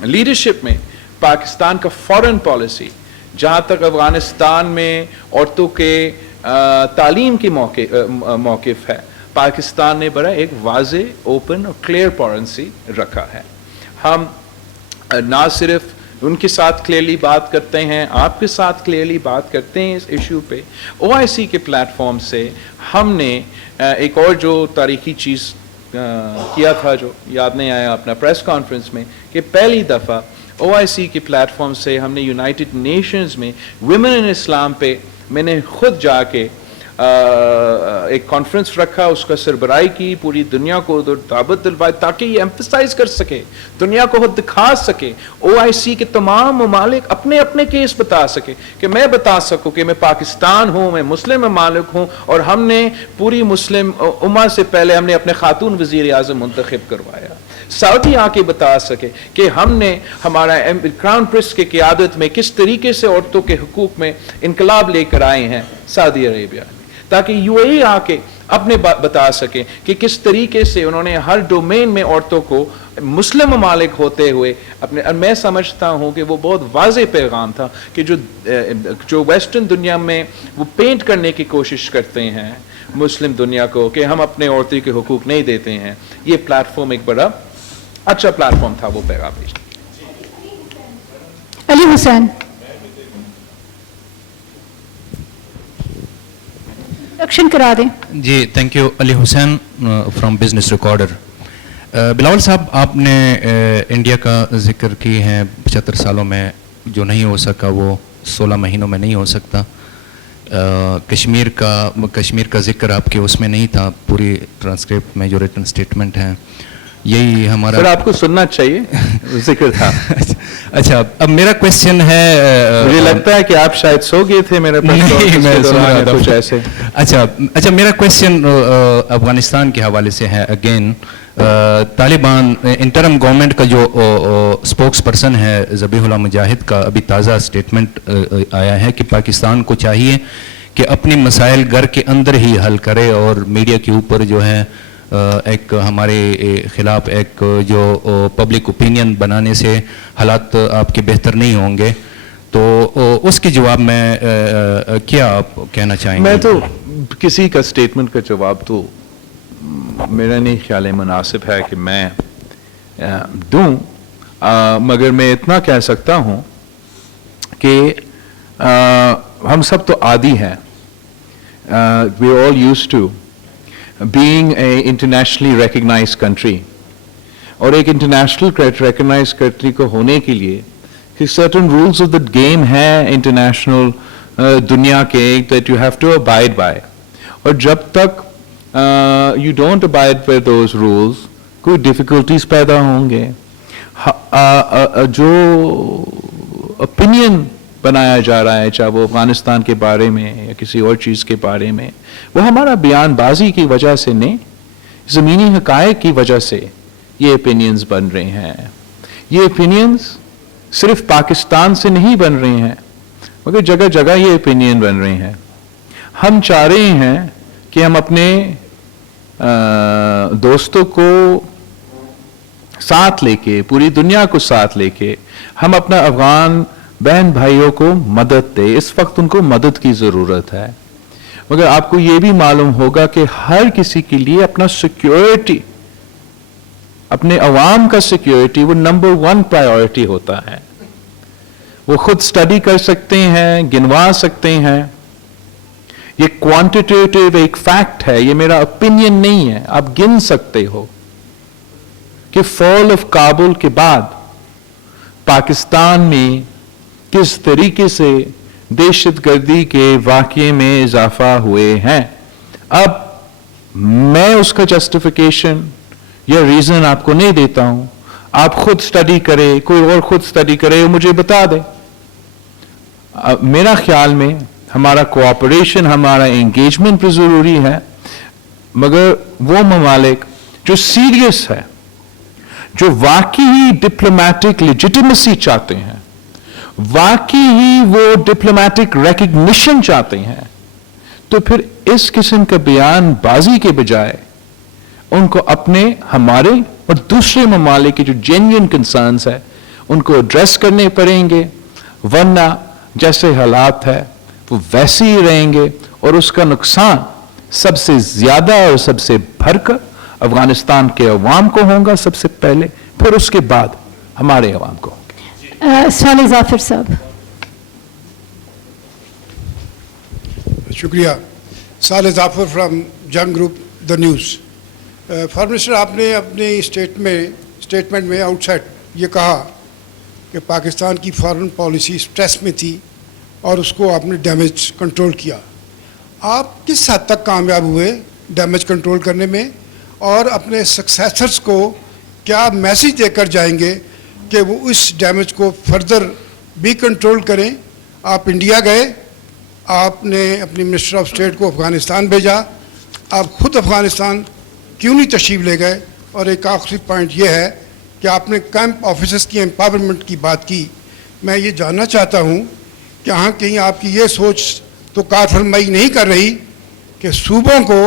लीडरशिप में पाकिस्तान का फॉरेन पॉलिसी, जहाँ तक अफ़गानिस्तान में औरतों के तालीम की मौक़िफ़ है, पाकिस्तान ने बड़ा एक वाज़े, ओपन और क्लियर पॉलिसी रखा है। हम ना सिर्फ उनके साथ क्लियरली बात करते हैं, आपके साथ क्लियरली बात करते हैं इस इशू पे। OIC के प्लेटफॉर्म से हमने एक और जो तारीखी चीज़ किया था, जो याद नहीं आया अपना प्रेस कॉन्फ्रेंस में, कि पहली दफ़ा OIC के प्लेटफॉर्म से हमने यूनाइटेड नेशंस में वुमेन इन इस्लाम पे मैंने खुद जाके एक कॉन्फ्रेंस रखा, उसका सरबराही की, पूरी दुनिया को दावत दिलवाई ताकि ये एम्फसाइज कर सके, दुनिया को दिखा सके, OIC के तमाम ममालिक अपने अपने केस बता सके, कि मैं बता सकूं कि मैं पाकिस्तान हूं, मैं मुस्लिम ममालिक हूं, और हमने पूरी मुस्लिम उम्मा से पहले हमने अपने खातून वजीर आज़म मुंतखब करवाया। सऊदी आके बता सके कि हमने हमारा क्राउन प्रिंस की क़ियादत में किस तरीके से औरतों के हुकूक में इनकलाब लेकर आए हैं सऊदी अरेबिया में, ताकि UAE आके अपने बता सके कि किस तरीके से उन्होंने हर डोमेन में औरतों को मुस्लिम ममालिक होते हुए अपने, और मैं समझता हूँ कि वो बहुत वाज़े पैगाम था कि जो वेस्टर्न दुनिया में वो पेंट करने की कोशिश करते हैं मुस्लिम दुनिया को कि हम अपने औरतों के हुकूक नहीं देते हैं, ये प्लेटफॉर्म एक बड़ा अच्छा प्लेटफॉर्म था वो पैगाम भेजने। अली हुसैन, इंट्रोडक्शन करा दें। जी thank you. Ali Hussain from business recorder. Bilawal साहब, आपने इंडिया का जिक्र की है, 75 सालों में जो नहीं हो सका वो 16 महीनों में नहीं हो सकता। कश्मीर का जिक्र आपके उसमें नहीं था, पूरी ट्रांसक्रिप्ट में जो रिटन स्टेटमेंट है यही हमारा। सर आपको सुनना चाहिए, जिक्र था। अच्छा, अब मेरा क्वेश्चन है, मुझे लगता है कि आप शायद सो गए थे मेरे पास कुछ ऐसे। अच्छा, मेरा क्वेश्चन अफगानिस्तान के हवाले से है। अगेन तालिबान इंटरम गवर्नमेंट का जो स्पोक्स पर्सन है ज़बीहुल्लाह मुजाहिद का अभी ताज़ा स्टेटमेंट आया है कि पाकिस्तान को चाहिए कि अपनी मसाइल घर के अंदर ही हल करे और मीडिया के ऊपर जो है एक हमारे ख़िलाफ़ एक जो पब्लिक ओपिनियन बनाने से हालात आपके बेहतर नहीं होंगे। तो उसके जवाब में क्या आप कहना चाहेंगे? मैं तो किसी का स्टेटमेंट का जवाब तो मेरा नहीं ख्याल मुनासिब है कि मैं दूं, मगर मैं इतना कह सकता हूं कि हम सब तो आदी हैं, we all used to being a internationally recognized country, और एक international recognized country को होने के लिए कि certain rules of the game है international दुनिया के that you have to abide by, और जब तक you don't abide by those rules कोई difficulties पैदा होंगे। जो opinion बनाया जा रहा है, चाहे वो अफगानिस्तान के बारे में या किसी और चीज़ के बारे में, वो हमारा बयानबाजी की वजह से नहीं, ज़मीनी हक़ाइक़ की वजह से ये ओपिनियंस बन रहे हैं। ये ओपिनियंस सिर्फ पाकिस्तान से नहीं बन रहे हैं, मगर जगह जगह ये ओपिनियन बन रहे हैं। हम चाह रहे हैं कि हम अपने दोस्तों को साथ लेके, पूरी दुनिया को साथ लेके, हम अपना अफगान बहन भाइयों को मदद दे। इस वक्त उनको मदद की ज़रूरत है, मगर आपको ये भी मालूम होगा कि हर किसी के लिए अपना सिक्योरिटी, अपने अवाम का सिक्योरिटी वो नंबर 1 प्रायोरिटी होता है। वो खुद स्टडी कर सकते हैं, गिनवा सकते हैं। ये क्वांटिटेटिव एक फैक्ट है, ये मेरा ओपिनियन नहीं है। आप गिन सकते हो कि फॉल ऑफ काबुल के बाद पाकिस्तान में किस तरीके से दहशतगर्दी के वाक़ये में इजाफा हुए हैं। अब मैं उसका जस्टिफिकेशन या रीज़न आपको नहीं देता हूं, आप खुद स्टडी करें, कोई और खुद स्टडी करे, मुझे बता दे। मेरा ख्याल में हमारा कोऑपरेशन, हमारा एंगेजमेंट भी ज़रूरी है, मगर वो ममालिक जो सीरियस है, जो वाकई डिप्लोमेटिक लेजिटिमेसी चाहते हैं, वाकई ही वो डिप्लोमेटिक रिकग्निशन चाहते हैं, तो फिर इस किस्म का बयानबाजी के बजाय उनको अपने, हमारे और दूसरे ममालिक के जो जेन्युइन कंसर्न्स है उनको एड्रेस करने पड़ेंगे, वरना जैसे हालात है वो वैसे ही रहेंगे और उसका नुकसान सबसे ज्यादा और सबसे भरकर अफगानिस्तान के अवाम को होगा सबसे पहले, फिर उसके बाद हमारे अवाम को होंगे। सवाल जाफिर साहब। शुक्रिया। साल जाफर फ्राम जंग group the news. Foreign minister, आपने अपने स्टेटमेंट में आउटसेट ये कहा कि पाकिस्तान की फॉरेन पॉलिसी स्ट्रेस में थी और उसको आपने डैमेज कंट्रोल किया। आप किस हद तक कामयाब हुए डैमेज कंट्रोल करने में, और अपने सक्सेसर्स को क्या मैसेज देकर जाएंगे कि वो इस डैमेज को फर्दर भी कंट्रोल करें? आप इंडिया गए, आपने अपनी मिनिस्टर ऑफ स्टेट को अफ़गानिस्तान भेजा, आप ख़ुद अफ़गानिस्तान क्यों नहीं तशरीफ़ ले गए? और एक आखिरी पॉइंट ये है कि आपने कैंप ऑफिसर्स की एम्पावरमेंट की बात की। मैं ये जानना चाहता हूँ कि हाँ कहीं आपकी ये सोच तो कार फरमाई नहीं कर रही कि सूबों को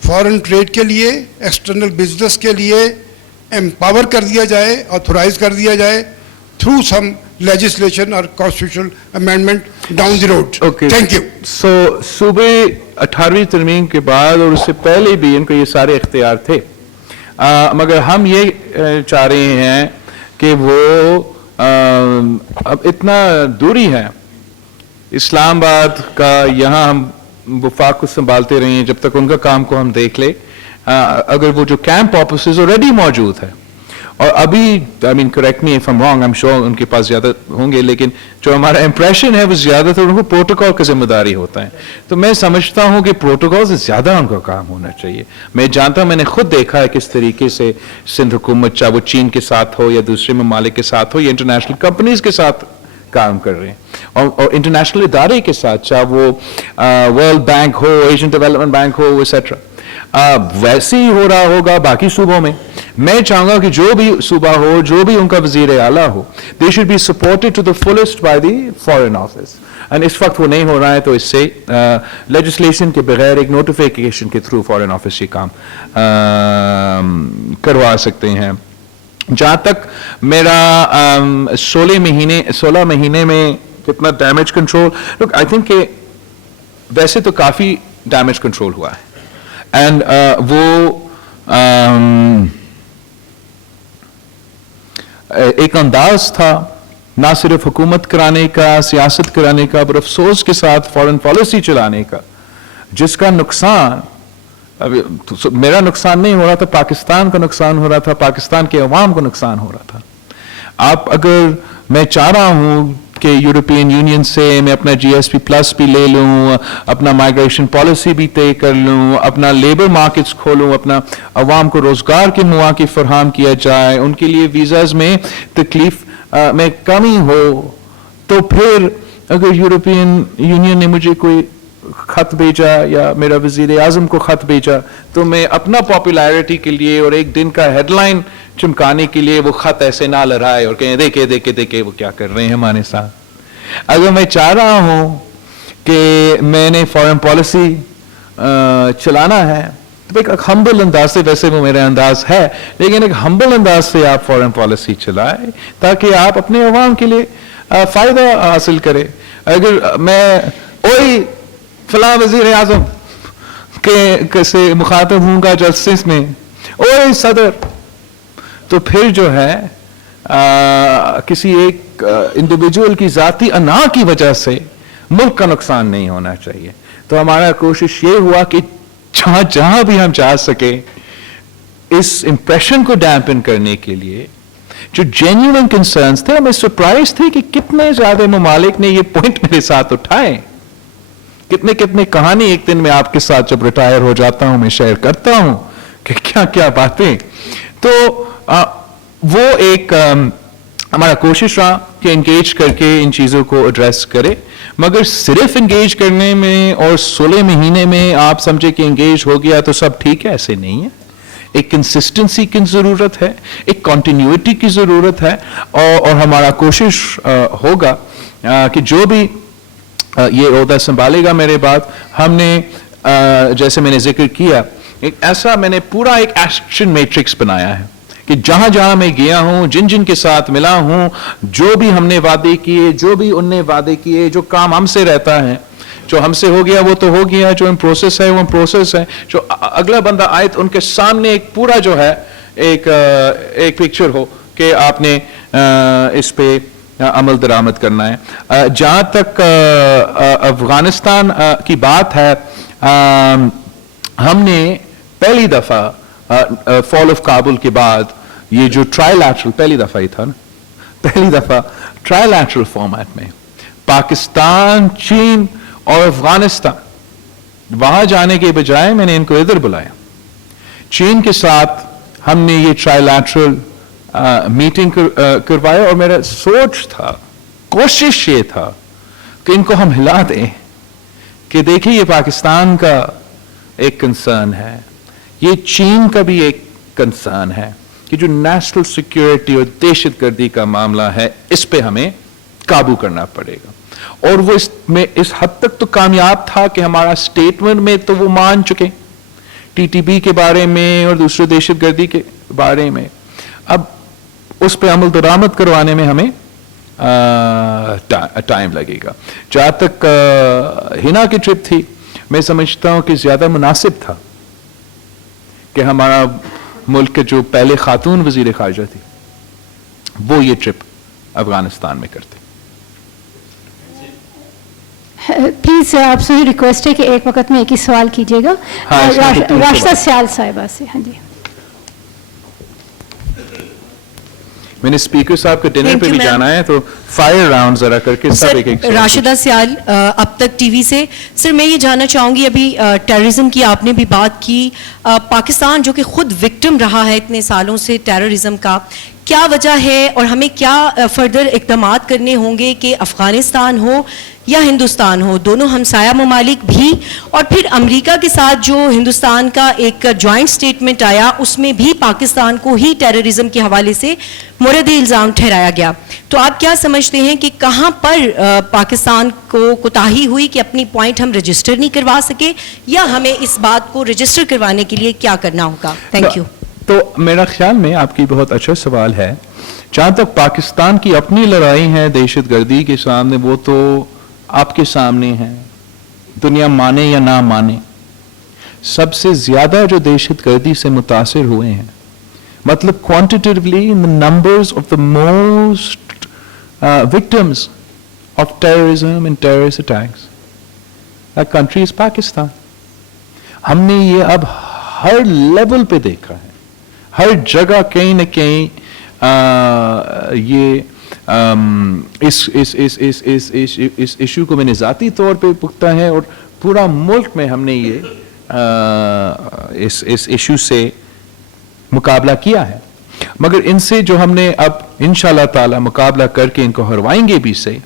फॉरेन ट्रेड के लिए, एक्सटर्नल बिजनेस के लिए एम्पावर कर दिया जाए, ऑथोराइज कर दिया जाए थ्रू सम लेजिस्लेशन और constitutional amendment down the road? Thank you. So सूबे 18वीं तरमीम के बाद और उससे पहले भी इनको ये सारे इख्तियार थे, मगर हम ये चाह रहे हैं कि वो अब इतना दूरी है इस्लामाबाद का, यहाँ हम वफाक को संभालते रहे हैं जब तक उनका काम को हम देख ले। अगर वो जो कैंप ऑफिसर्स ऑलरेडी मौजूद है और अभी, I mean correct me if I am wrong, I am sure उनके पास ज्यादा होंगे, लेकिन जो हमारा इंप्रेशन है वो ज्यादातर उनको प्रोटोकॉल की जिम्मेदारी होता है। तो मैं समझता हूं कि प्रोटोकॉल से ज्यादा उनका काम होना चाहिए। मैं जानता हूं, मैंने खुद देखा है किस तरीके से सिंध हुकूमत, चाहे वो चीन के साथ हो या दूसरे ममालिक के साथ हो या इंटरनेशनल कंपनीज के साथ काम कर रहे हैं और इंटरनेशनल इदारे के साथ, चाहे वो वर्ल्ड बैंक हो, एशियन डेवलपमेंट बैंक हो, एक्सेट्रा, वैसे ही हो रहा होगा बाकी सूबों में। मैं चाहूंगा कि जो भी सूबा हो, जो भी उनका वजीर आला हो, they should be supported to the fullest by the foreign office, and इस वक्त वो नहीं हो रहा है। तो इससे लेजिस्लेशन के बगैर एक नोटिफिकेशन के थ्रू फॉरेन ऑफिस ये काम करवा सकते हैं। जहां तक मेरा 16 महीने में कितना damage control, look I think कि वैसे तो काफी डैमेज कंट्रोल हुआ है, एंड वो एक अंदाज था ना सिर्फ हुकूमत कराने का, सियासत कराने का, पर अफसोस के साथ फॉरेन पॉलिसी चलाने का, जिसका नुकसान अभी तो मेरा नुकसान नहीं हो रहा था, पाकिस्तान का नुकसान हो रहा था, पाकिस्तान के अवाम को नुकसान हो रहा था। आप अगर, मैं चाह रहा हूं कि यूरोपियन यूनियन से मैं अपना GSP प्लस भी ले लूं, अपना माइग्रेशन पॉलिसी भी तय कर लूं, अपना लेबर मार्केट्स खोलूं, अपना अवाम को रोजगार के मौके फराहम किया जाए, उनके लिए वीजाज में तकलीफ में कमी हो, तो फिर अगर यूरोपियन यूनियन ने मुझे कोई खत भेजा या मेरा वजीर आजम को खत भेजा, तो मैं अपना पॉपुलैरिटी के लिए और एक दिन का हेडलाइन चमकाने के लिए वो खत ऐसे ना लहराए और कहें देखे देखे देखे वो क्या कर रहे हैं हमारे साथ। अगर मैं चाह रहा हूं कि मैंने फॉरेन पॉलिसी चलाना है, तो एक हम्बल अंदाज से, वैसे वो मेरा अंदाज है, लेकिन एक हम्बल अंदाज से आप फॉरेन पॉलिसी चलाए ताकि आप अपने अवाम के लिए फायदा हासिल करें। अगर मैं वही फला वजीर आजम के से मुखातब हूँगा जस्टिस में, ओए सदर, तो फिर जो है किसी एक इंडिविजुअल की जाती अना की वजह से मुल्क का नुकसान नहीं होना चाहिए। तो हमारा कोशिश ये हुआ कि जहां जहां भी हम जा सके इस इंप्रेशन को डैम्पन करने के लिए जो जेन्युइन कंसर्न्स थे, हमें सरप्राइज थे कि कितने ज्यादा ममालिक ने ये पॉइंट मेरे साथ उठाए। कितने कहानी एक दिन मैं आपके साथ जब रिटायर हो जाता हूं मैं शेयर करता हूं कि क्या क्या बातें। तो वो एक हमारा कोशिश रहा कि एंगेज करके इन चीजों को एड्रेस करे, मगर सिर्फ एंगेज करने में और 16 महीने में आप समझे कि एंगेज हो गया तो सब ठीक है, ऐसे नहीं है। एक कंसिस्टेंसी की जरूरत है, एक कॉन्टिन्यूटी की जरूरत है, और हमारा कोशिश होगा कि जो भी ये ओहदा संभालेगा मेरे बाद, हमने जैसे मैंने जिक्र किया एक ऐसा मैंने पूरा एक एक्शन मैट्रिक्स बनाया है कि जहां जहां मैं गया हूं, जिन जिन के साथ मिला हूं, जो भी हमने वादे किए, जो भी उनने वादे किए, जो काम हमसे रहता है, जो हमसे हो गया वो तो हो गया, जो इन प्रोसेस है वो इन प्रोसेस है, जो अगला बंदा आए तो उनके सामने एक पूरा जो है एक पिक्चर हो कि आपने इस पे अमल दरामद करना है। जहां तक अफगानिस्तान की बात है, हमने पहली दफा फॉल ऑफ काबुल के बाद ये जो ट्राइलैटरल, पहली दफा ही था ना, पहली दफा ट्राइलैटरल फॉर्मेट में पाकिस्तान, चीन और अफगानिस्तान, वहां जाने के बजाय मैंने इनको इधर बुलाया। चीन के साथ हमने ये ट्राइलैटरल मीटिंग करवाया और मेरा सोच था, कोशिश ये था कि इनको हम हिला दें कि देखिए ये पाकिस्तान का एक कंसर्न है, ये चीन का भी एक कंसर्न है कि जो नेशनल सिक्योरिटी और दहशतगर्दी का मामला है, इस पे हमें काबू करना पड़ेगा। और वो इसमें इस हद तक तो कामयाब था कि हमारा स्टेटमेंट में तो वो मान चुके, टीटीपी के बारे में और दूसरे दहशतगर्दी के बारे में। अब उस पे अमल दरामद करवाने में हमें टाइम लगेगा। जहां तक हिना की ट्रिप थी, मैं समझता हूं कि ज्यादा मुनासिब था कि हमारा मुल्क के जो पहले खातून वजीर खारजा थी वो ये ट्रिप अफगानिस्तान में करते। प्लीज आपसे रिक्वेस्ट है कि एक वक्त में एक ही सवाल कीजिएगा। हाँ, राशिदा सियाल साहिबा से। हाँ जी, मैंने स्पीकर साहब के डिनर Thank पे you, भी ma'am. जाना है, तो फायर राउंड जरा करके सब एक एक राशिदा सियाल, अब तक टीवी से। सर मैं ये जानना चाहूंगी, अभी टेररिज्म की आपने भी बात की, पाकिस्तान जो कि खुद विक्टिम रहा है इतने सालों से टेररिज्म का, क्या वजह है और हमें क्या फर्दर इक़दामात करने होंगे कि अफ़गानिस्तान हो या हिंदुस्तान हो, दोनों हमसाया ममालिक भी, और फिर अमेरिका के साथ जो हिंदुस्तान का एक जॉइंट स्टेटमेंट आया उसमें भी पाकिस्तान को ही टेररिज्म के हवाले से मोरद इल्ज़ाम ठहराया गया। तो आप क्या समझते हैं कि कहाँ पर पाकिस्तान को कोताही हुई कि अपनी पॉइंट हम रजिस्टर नहीं करवा सके, या हमें इस बात को रजिस्टर करवाने के लिए क्या करना होगा? Thank you. तो मेरा ख्याल में आपकी बहुत अच्छा सवाल है। जहां तक पाकिस्तान की अपनी लड़ाई है दहशतगर्दी के सामने, वो तो आपके सामने है, दुनिया माने या ना माने। सबसे ज्यादा जो दहशतगर्दी से मुतासिर हुए हैं, मतलब quantitatively in the numbers of the most victims of terrorism and terrorist attacks, that country is Pakistan. हमने ये अब हर लेवल पे देखा है, हर जगह कहीं न कहीं ये इस इशू को मैंने ज़ाती तौर पे पुख्ता है, और पूरा मुल्क में हमने ये इस इशू से मुकाबला किया है। मगर इनसे जो हमने अब इंशाल्लाह ताला मुकाबला करके इनको हरवाएंगे भी से,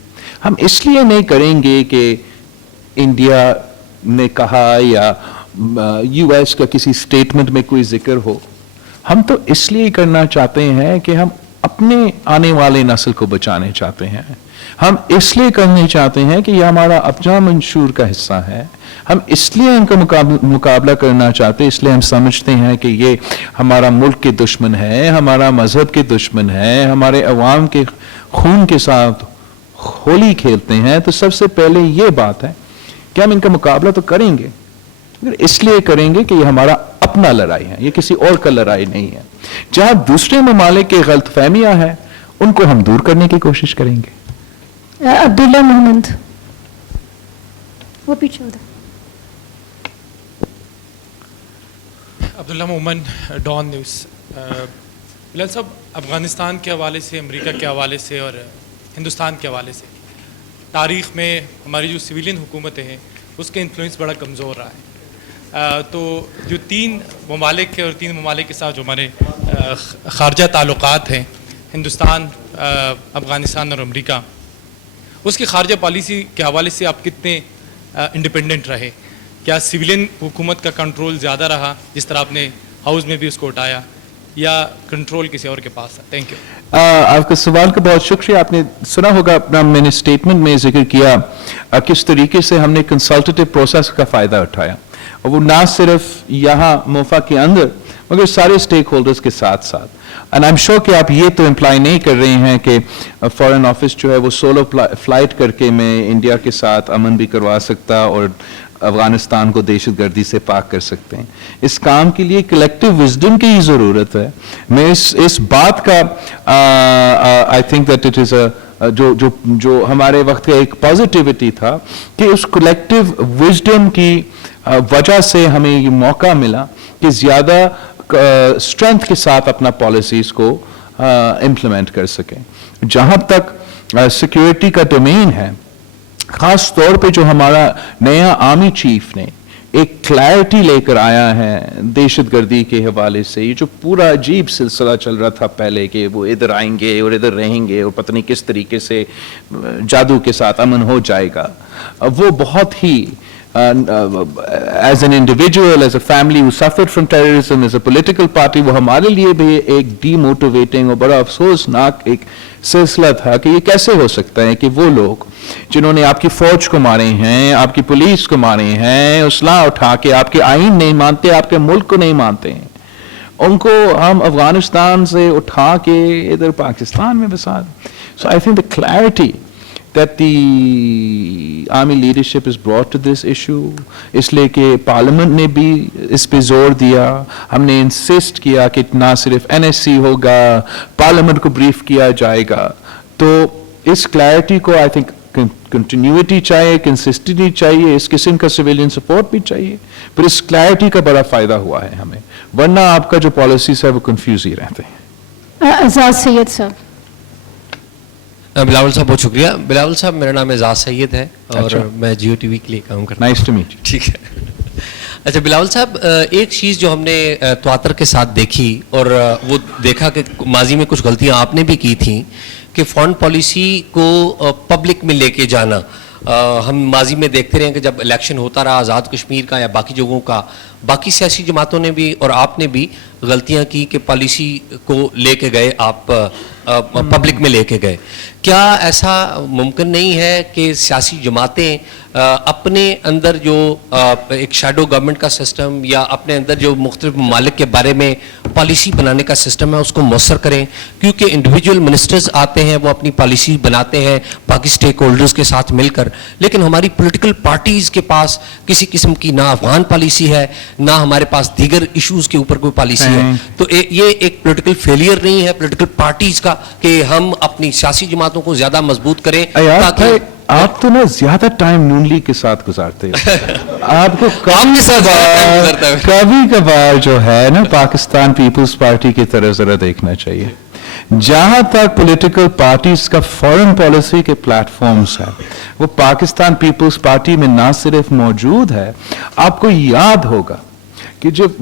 हम इसलिए नहीं करेंगे कि इंडिया ने कहा या यूएस का किसी स्टेटमेंट में कोई जिक्र हो। हम तो इसलिए करना चाहते हैं कि हम अपने आने वाले नस्ल को बचाने चाहते हैं। हम इसलिए करने चाहते हैं कि यह हमारा अपना मंशूर का हिस्सा है। हम इसलिए इनका मुकाबला करना चाहते हैं, इसलिए हम समझते हैं कि ये हमारा मुल्क के दुश्मन है, हमारा मजहब के दुश्मन है, हमारे अवाम के खून के साथ होली खेलते हैं। तो सबसे पहले ये बात है कि हम इनका मुकाबला तो करेंगे, इसलिए करेंगे कि ये हमारा अपना लड़ाई है, ये किसी और का लड़ाई नहीं है। जहां दूसरे ममालिक की गलतफहमियां हैं, उनको हम दूर करने की कोशिश करेंगे। अब्दुल्ला मोहम्मद, वो पीछे उधर। Abdullah Mohammad, Dawn news. बिलाल साहब, अफ़गानिस्तान के हवाले से, अमेरिका के हवाले से और हिंदुस्तान के हवाले से तारीख़ में हमारी जो सिविलियन हुकूमतें हैं उसका इन्फ्लुएंस बड़ा कमज़ोर रहा है। तो जो तीन ममालिक के और तीन ममालिक के साथ जो हमारे ख़ारजा ताल्लुक़ात हैं, हिंदुस्तान, अफ़गानिस्तान और अमेरिका, उसकी ख़ारजा पॉलिसी के हवाले से आप कितने इंडिपेंडेंट रहे? क्या सिविलियन हुकूमत का कंट्रोल ज़्यादा रहा, जिस तरह आपने हाउस में भी उसको उठाया, या कंट्रोल किसी और के पास है? Thank you. आपका सवाल का बहुत शुक्रिया। आपने सुना होगा अपना मैंने स्टेटमेंट में जिक्र किया किस तरीके से हमने कंसल्टेटिव प्रोसेस का फ़ायदा उठाया, और वो ना सिर्फ यहाँ मोफा के अंदर मगर सारे स्टेक होल्डर्स के साथ साथ. एंड आई एम श्योर कि आप ये तो इम्प्लाई नहीं कर रहे हैं कि फॉरेन ऑफिस जो है वो सोलो फ्लाइट करके मैं इंडिया के साथ अमन भी करवा सकता और अफगानिस्तान को दहशतगर्दी से पाक कर सकते हैं. इस काम के लिए कलेक्टिव विजडम की ही ज़रूरत है. मैं इस बात का I think that it is जो हमारे वक्त का एक पॉजिटिविटी था कि उस कलेक्टिव विजडम की वजह से हमें ये मौका मिला कि ज़्यादा स्ट्रेंथ के साथ अपना पॉलिसीज़ को इम्प्लीमेंट कर सकें. जहाँ तक सिक्योरिटी का डोमेन है, खास तौर पे जो हमारा नया आर्मी चीफ ने एक क्लैरिटी लेकर आया है दहशतगर्दी के हवाले से, ये जो पूरा अजीब सिलसिला चल रहा था पहले कि वो इधर आएंगे और इधर रहेंगे और पता नहीं किस तरीके से जादू के साथ अमन हो जाएगा, वो बहुत ही as an individual, as a family who suffered from terrorism, as a political party, वो हमारे लिए भी एक demotivating और बड़ा अफसोसनाक एक सिलसिला था कि ये कैसे हो सकता है कि वो लोग जिन्होंने आपकी फौज को मारे हैं, आपकी पुलिस को मारे हैं, उसला उठा के आपके आईन नहीं मानते, आपके मुल्क को नहीं मानते हैं, उनको हम अफगानिस्तान से उठा के इधर पाकिस्तान में बसा. So I think the clarity that the army leadership is brought to this issue, इसलिए कि पार्लियामेंट ने भी इस पे जोर दिया, हमने इंसिस्ट किया कि ना सिर्फ NSC होगा, पार्लियामेंट को ब्रीफ किया जाएगा. तो इस क्लैरिटी को आई थिंक कंटिन्यूटी चाहिए, कंसिस्टेंसी चाहिए, इस किस्म का सिविलियन सपोर्ट भी चाहिए, पर इस क्लैरिटी का बड़ा फायदा हुआ है हमें, वरना आपका जो पॉलिसीज है वो कंफ्यूज ही रहते हैं. एजाज सैयद साहब. बिलावल साहब बहुत शुक्रिया. बिलावल साहब, मेरा नाम एजाज सैयद है और अच्छा. मैं जियो टीवी के लिए काम करता हूँ. Nice to meet you. ठीक है. अच्छा बिलावल साहब, एक चीज़ जो हमने त्वातर के साथ देखी और वो देखा कि माजी में कुछ गलतियाँ आपने भी की थी कि फॉरेन पॉलिसी को पब्लिक में लेके जाना. हम माजी में देखते रहे कि जब इलेक्शन होता रहा आज़ाद कश्मीर का या बाकी जगहों का, बाकी सियासी जमातों ने भी और आपने भी गलतियां की कि पॉलिसी को लेके गए, आप पब्लिक में लेके गए. क्या ऐसा मुमकिन नहीं है कि सियासी जमातें अपने अंदर जो एक शैडो गवर्नमेंट का सिस्टम या अपने अंदर जो मुख्तलिफ ममालिक के बारे में पॉलिसी बनाने का सिस्टम है उसको मौसर करें? क्योंकि इंडिविजुअल मिनिस्टर्स आते हैं, वो अपनी पॉलिसी बनाते हैं बाकी स्टेक होल्डर्स के साथ मिलकर, लेकिन हमारी पॉलिटिकल पार्टीज़ के पास किसी किस्म की ना अफगान पॉलिसी है, ना हमारे पास दीगर इश्यूज़ के ऊपर कोई पॉलिसी है. तो ये एक पॉलिटिकल फेलियर नहीं है पॉलिटिकल पार्टीज़ का कि हम अपनी सियासी जमातों को ज़्यादा मजबूत करें? ताकि आप तो ना ज्यादा टाइम नून लीग के साथ गुजारते हो. आपको कभी कभार जो है ना पाकिस्तान पीपल्स पार्टी की तरह जरा देखना चाहिए. जहां तक पॉलिटिकल पार्टीज का फॉरेन पॉलिसी के प्लेटफॉर्म्स है, वो पाकिस्तान पीपल्स पार्टी में ना सिर्फ मौजूद है, आपको याद होगा कि जब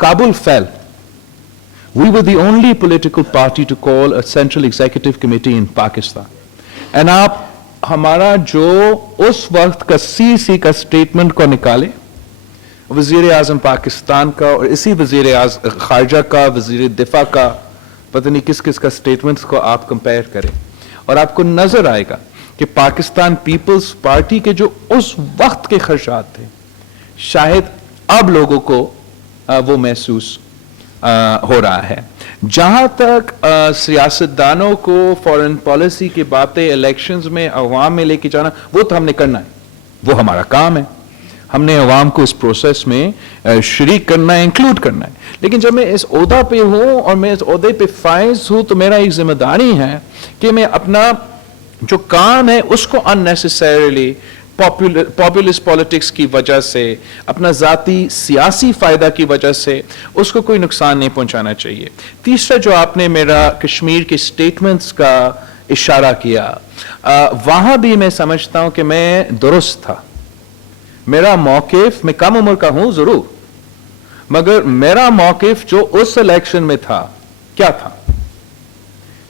Kabul fail, we were the only political party to call a central executive committee in Pakistan. And आप हमारा जो उस वक्त का CC का स्टेटमेंट को निकाले, वजीर आजम पाकिस्तान का और इसी वजीर खारजा का, वजीर दिफा का, पता नहीं किस किस का स्टेटमेंट्स को आप कंपेयर करें और आपको नजर आएगा कि पाकिस्तान पीपल्स पार्टी के जो उस वक्त के खर्चात थे, शायद अब लोगों को वो महसूस हो रहा है. जहां तक सियासतदानों को फॉरेन पॉलिसी की बातें इलेक्शंस में अवाम में लेके जाना, वो तो हमने करना है, वो हमारा काम है, हमने अवाम को इस प्रोसेस में शरीक करना है, इंक्लूड करना है. लेकिन जब मैं इस ओहदा पे हूं और मैं इस ओहदे पे फाइज हूं तो मेरा एक जिम्मेदारी है कि मैं अपना जो काम है उसको अननेसेसरीली पॉपुलिस्ट पॉलिटिक्स की वजह से, अपना जाती सियासी फायदा की वजह से उसको कोई नुकसान नहीं पहुंचाना चाहिए. तीसरा जो आपने मेरा कश्मीर के स्टेटमेंट्स का इशारा किया, वहां भी मैं समझता हूं कि मैं दुरुस्त था. मेरा मौकिफ, मैं कम उम्र का हूं जरूर, मगर मेरा मौकिफ जो उस इलेक्शन में था क्या था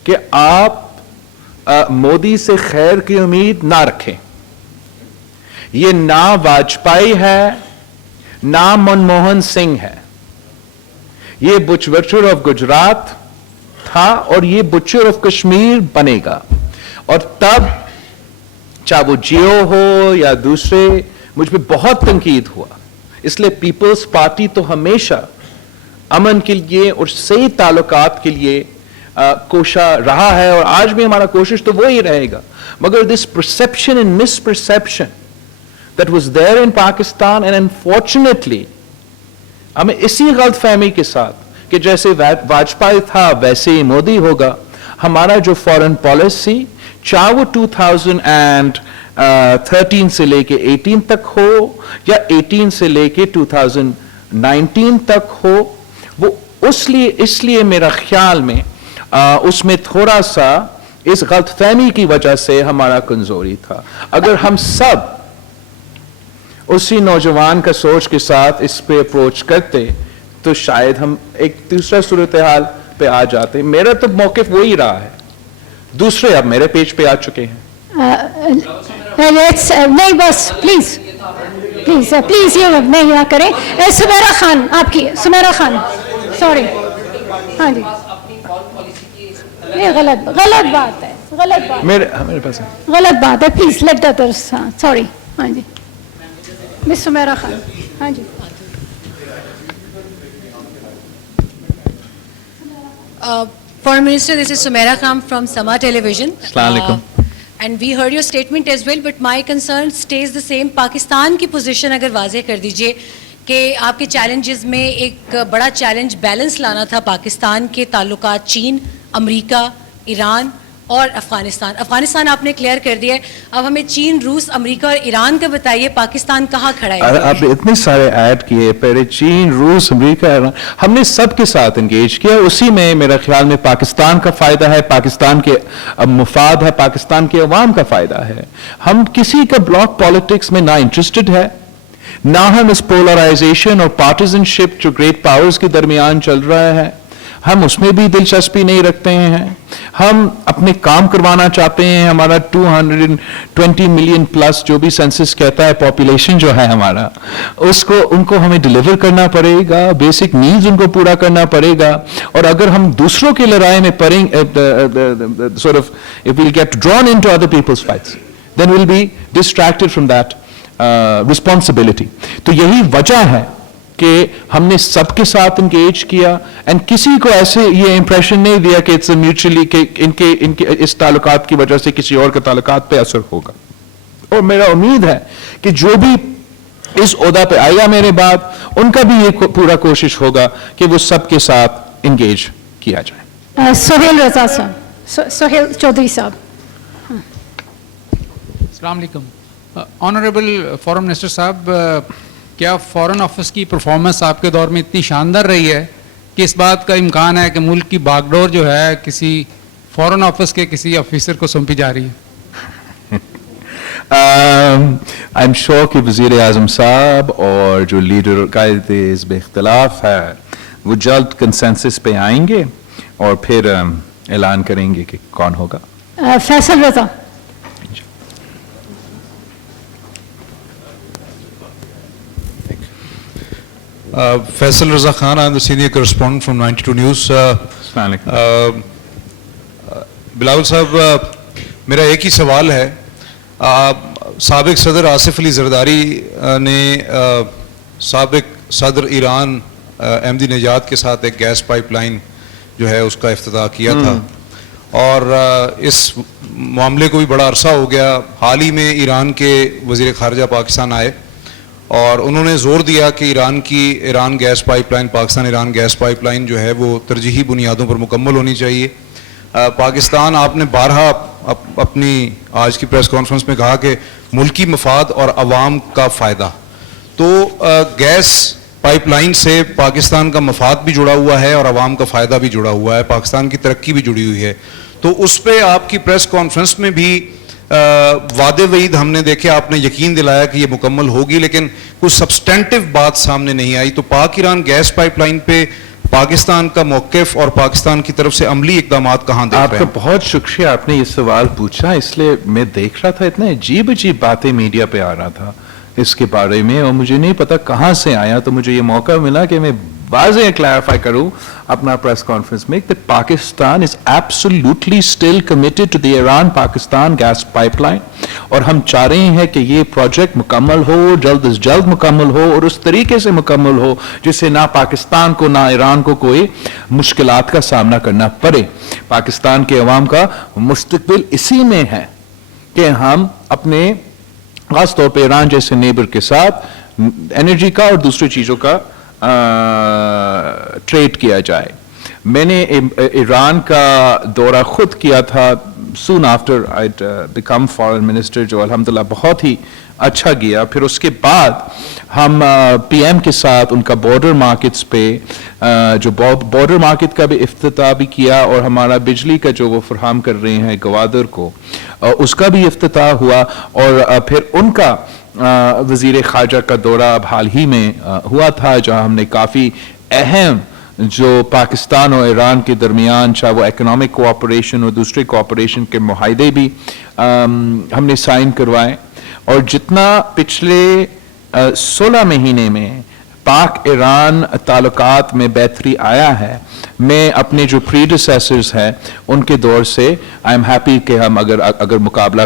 कि आप मोदी से खैर की उम्मीद ना रखें. ये ना वाजपेयी है, ना मनमोहन सिंह है, ये बुचवर्चर ऑफ गुजरात था और ये बुचर ऑफ कश्मीर बनेगा. और तब चाहे वो जियो हो या दूसरे, मुझ पे बहुत तनकीद हुआ इसलिए पीपल्स पार्टी तो हमेशा अमन के लिए और सही ताल्लुकात के लिए कोशा रहा है, और आज भी हमारा कोशिश तो वही रहेगा. मगर this perception and misperception that was there in Pakistan, and unfortunately हमें इसी गलतफहमी के साथ कि जैसे वाजपेयी था वैसे ही मोदी होगा, हमारा जो फॉरेन पॉलिसी चाहे वो 2013 से लेके 18 तक हो या 18 से लेके 2019 तक हो, वो इसलिए मेरा ख्याल में उसमें थोड़ा सा इस गलतफहमी की वजह से हमारा कमजोरी था. अगर हम सब उसी नौजवान का सोच के साथ इस पे अप्रोच करते तो शायद हम एक दूसरा सूरत हाल पे आ जाते. मेरा तो मौक़िफ़ वही रहा है, दूसरे अब मेरे पेज पे आ चुके हैं. नहीं बस प्लीज ये नहीं ना करें. सुमेरा खान, आपकी सुमेरा खान, सॉरी. हाँ जी, ये गलत बात है, मेरे पास है. गलत बात है. Please let the others. Sorry. हाँ जी, मिस सुमेरा खान. हाँ जी. Foreign Minister, this is Sumaira Khan from Sama Television. Assalamu alaikum. And we heard your statement as well, but my concern stays the same. Pakistan की पोजीशन अगर वाजे कर दीजिए कि आपके challenges में एक बड़ा चैलेंज बैलेंस लाना था पाकिस्तान के ताल्लुकात चीन, अमेरिका, ईरान और अफगानिस्तान आपने क्लियर कर दिया है. अब हमें चीन, रूस, अमेरिका और ईरान का बताइए, पाकिस्तान कहाँ खड़ा है? आपने इतने सारे ऐड किए, पहले चीन, रूस, अमेरिका, ईरान, हमने सबके साथ एंगेज किया. उसी में मेरा ख्याल में पाकिस्तान का फायदा है, पाकिस्तान के मुफाद है, पाकिस्तान के अवाम का फायदा है. हम किसी का ब्लॉक पॉलिटिक्स में ना इंटरेस्टेड है, ना हम इस पोलराइजेशन और पार्टिजनशिप जो ग्रेट पावर्स के दरमियान चल रहा है हम उसमें भी दिलचस्पी नहीं रखते हैं. हम अपने काम करवाना चाहते हैं. हमारा 220 मिलियन प्लस जो भी सेंसस कहता है पॉपुलेशन जो है हमारा, उसको उनको हमें डिलीवर करना पड़ेगा, बेसिक नीड्स उनको पूरा करना पड़ेगा. और अगर हम दूसरों की लड़ाई में पड़ेंगे, sort of if we'll get drawn into other people's fights, then we'll be distracted from that responsibility. तो यही वजह है कि हमने सबके साथ इंगेज किया, एंड किसी को ऐसे ये इंप्रेशन नहीं दिया कि इट्स म्यूचुअली कि इनके इस ताल्लुकात की वजह से किसी और के ताल्लुकात पे असर होगा. और मेरा उम्मीद है कि जो भी इस ओहदा पे आएगा मेरे बाद, उनका भी ये पूरा कोशिश होगा कि वो सबके साथ इंगेज किया जाए. सोहेल रजा साहब, सोहेल चौधरी साहब. अस्सलाम वालेकुम. ऑनरेबल फॉरेन मिनिस्टर साहब, क्या फॉरेन ऑफिस की परफॉर्मेंस आपके दौर में इतनी शानदार रही है कि इस बात का इम्कान है कि मुल्क की बागडोर जो है किसी फॉरेन ऑफिस के किसी ऑफिसर को सौंपी जा रही है? आई एम श्योर कि वज़ीर आज़म साहब और जो लीडर कायदे इस इख्तिलाफ है वो जल्द कंसेंसस पे आएंगे और फिर ऐलान करेंगे कि कौन होगा. फैसल रजा. Faisal Raza Khan, I am the senior correspondent from 92 News. Bilawal साहब, मेरा एक ही सवाल है. साबिक सदर आसिफ अली जरदारी ने साबिक सदर ईरान अहमदी नजाद के साथ एक गैस पाइपलाइन जो है उसका इफ्तिताह किया था, और इस मामले को भी बड़ा अरसा हो गया. हाल ही में ईरान के वज़ीर ख़ारजा पाकिस्तान आए और उन्होंने ज़ोर दिया कि Iran gas pipeline, Pakistan Iran gas pipeline जो है वो तरजीही बुनियादों पर मुकम्मल होनी चाहिए. पाकिस्तान, आपने बारहा अपनी आज की प्रेस कॉन्फ्रेंस में कहा कि मुल्की मफाद और अवाम का फ़ायदा, तो गैस पाइपलाइन से पाकिस्तान का मफाद भी जुड़ा हुआ है और अवाम का फ़ायदा भी जुड़ा हुआ है, पाकिस्तान की तरक्की भी जुड़ी हुई है. तो उस पर आपकी प्रेस कॉन्फ्रेंस में भी वादे वईद हमने देखे, आपने यकीन दिलाया कि ये मुकम्मल होगी, लेकिन कुछ सब्सटेंटिव बात सामने नहीं आई. तो पाक ईरान गैस पाइपलाइन पे पाकिस्तान का मौक़िफ़ और पाकिस्तान की तरफ से अमली इक़दामात कहाँ देख रहे हैं? आपका बहुत शुक्रिया, आपने ये सवाल पूछा. इसलिए मैं देख रहा था इतने अजीब अजीब बातें मीडिया पे आ रहा था इसके बारे में, और मुझे नहीं पता कहाँ से आया. तो मुझे ये मौका मिला कि मैं वाज़ेह क्लैरिफाई करूँ अपना प्रेस कॉन्फ्रेंस में that Pakistan is absolutely still committed to the Iran-Pakistan gas pipeline. اور ہم چاہ رہے ہیں کہ یہ پروجیکٹ مکمل ہو, جلد از جلد مکمل ہو اور اس طریقے سے مکمل ہو جس سے نہ پاکستان کو نہ ایران کو کوئی مشکلات کا سامنا کرنا پڑے. پاکستان کے عوام کا مستقبل اسی میں ہے کہ ہم اپنے خاص طور پہ ایران جیسے نیبر کے ساتھ انرجی کا اور دوسری چیزوں کا ٹریڈ کیا جائے. میں نے ایران کا دورہ خود کیا تھا soon after I become foreign minister, جو الحمدللہ بہت ہی اچھا گیا. پھر اس کے بعد ہم پی ایم کے ساتھ ان کا بارڈر مارکیٹس پہ جو بارڈر مارکیٹ کا بھی افتتاح بھی کیا اور ہمارا بجلی کا جو وہ فراہم کر رہے ہیں گوادر کو اس کا بھی افتتاح ہوا. اور پھر ان کا وزیر خارجہ کا دورہ اب حال ہی میں ہوا تھا جہاں ہم نے کافی اہم جو پاکستان اور ایران کے درمیان چاہے وہ اکنامک کوآپریشن اور دوسرے کوآپریشن کے معاہدے بھی ہم نے سائن کروائے. اور جتنا پچھلے 16 مہینے میں پاک ایران تعلقات میں بہتری آیا ہے, میں اپنے جو پریڈیسیسرز ہیں ان کے دور سے آئی ایم ہیپی کہ ہم اگر مقابلہ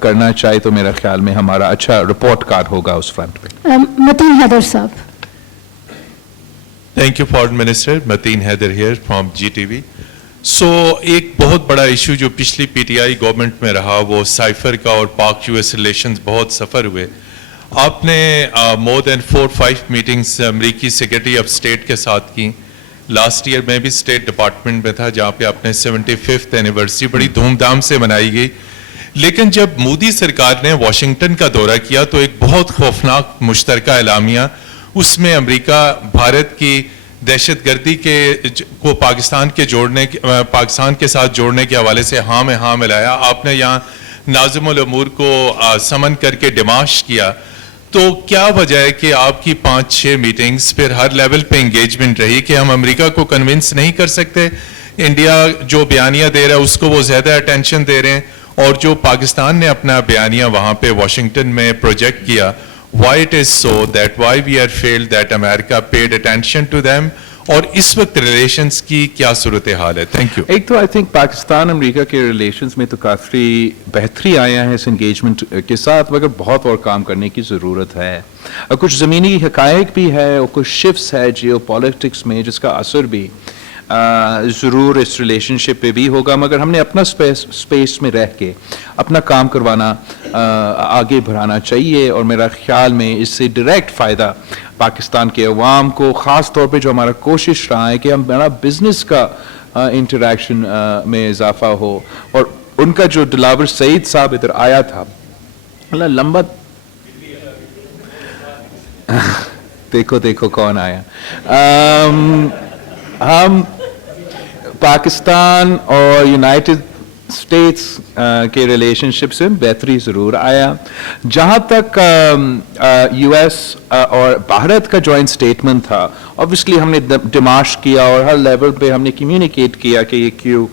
کرنا چاہے تو میرا خیال میں ہمارا اچھا رپورٹ کارڈ ہوگا اس فرنٹ پہ. متین حیدر صاحب. Thank you, Foreign Minister. Mateen Haider here from GTV. So, ایک بہت بڑا ایشو جو پچھلی پی ٹی آئی گورنمنٹ میں رہا وہ سائفر کا اور پاک یو ایس ریلیشنز بہت سفر ہوئے. آپ نے مور دین 4-5 میٹنگز امریکی سیکرٹری آف اسٹیٹ کے ساتھ کی. لاسٹ ایئر میں بھی اسٹیٹ ڈپارٹمنٹ میں تھا جہاں پہ آپ نے 75th اینیورسری بڑی دھوم دھام سے منائی گئی. لیکن جب مودی سرکار نے واشنگٹن کا دورہ کیا تو ایک بہت خوفناک مشترکہ اعلامیہ, اس میں امریکہ بھارت کی دہشت گردی کو پاکستان کے ساتھ جوڑنے کے حوالے سے ہاں میں ہاں ملایا. آپ نے یہاں ناظم الامور کو سمن کر کے ڈیماش کیا. تو کیا وجہ ہے کہ آپ کی 5-6 میٹنگز پھر ہر لیول پہ انگیجمنٹ رہی کہ ہم امریکہ کو کنونس نہیں کر سکتے, انڈیا جو بیانیہ دے رہا ہے اس کو وہ زیادہ اٹینشن دے رہے ہیں, اور جو پاکستان نے اپنا بیانیہ وہاں پہ واشنگٹن میں پروجیکٹ کیا, why it is so that why we are failed that America paid attention to them, اور اس وقت ریلیشنز کی کیا صورتحال ہے؟ Thank you. ایک تو آئی تھنک پاکستان امریکہ کے ریلیشنز میں تو کافی بہتری آیا ہے اس انگیجمنٹ کے ساتھ, مگر بہت اور کام کرنے کی ضرورت ہے. کچھ زمینی حقائق بھی ہے اور کچھ شفٹس ہے جیو پالیٹکس میں جس کا اثر بھی ضرور اس ریلیشن شپ پہ بھی ہوگا, مگر ہم نے اپنا اسپیس میں رہ کے اپنا کام کروانا آگے بڑھانا چاہیے. اور میرا خیال میں اس سے ڈائریکٹ فائدہ پاکستان کے عوام کو, خاص طور پہ جو ہمارا کوشش رہا ہے کہ ہمارا بزنس کا انٹریکشن میں اضافہ ہو. اور ان کا جو دلاور سعید صاحب ادھر آیا تھا, لمبا دیکھو کون آیا. ہم پاکستان اور یونائٹڈ اسٹیٹس کے ریلیشن شپ سے بہتری ضرور آیا. جہاں تک یو ایس اور بھارت کا جوائنٹ اسٹیٹمنٹ تھا, obviously ہم نے ڈیماش کیا اور ہر لیول پہ ہم نے کمیونیکیٹ کیا کہ یہ کیوں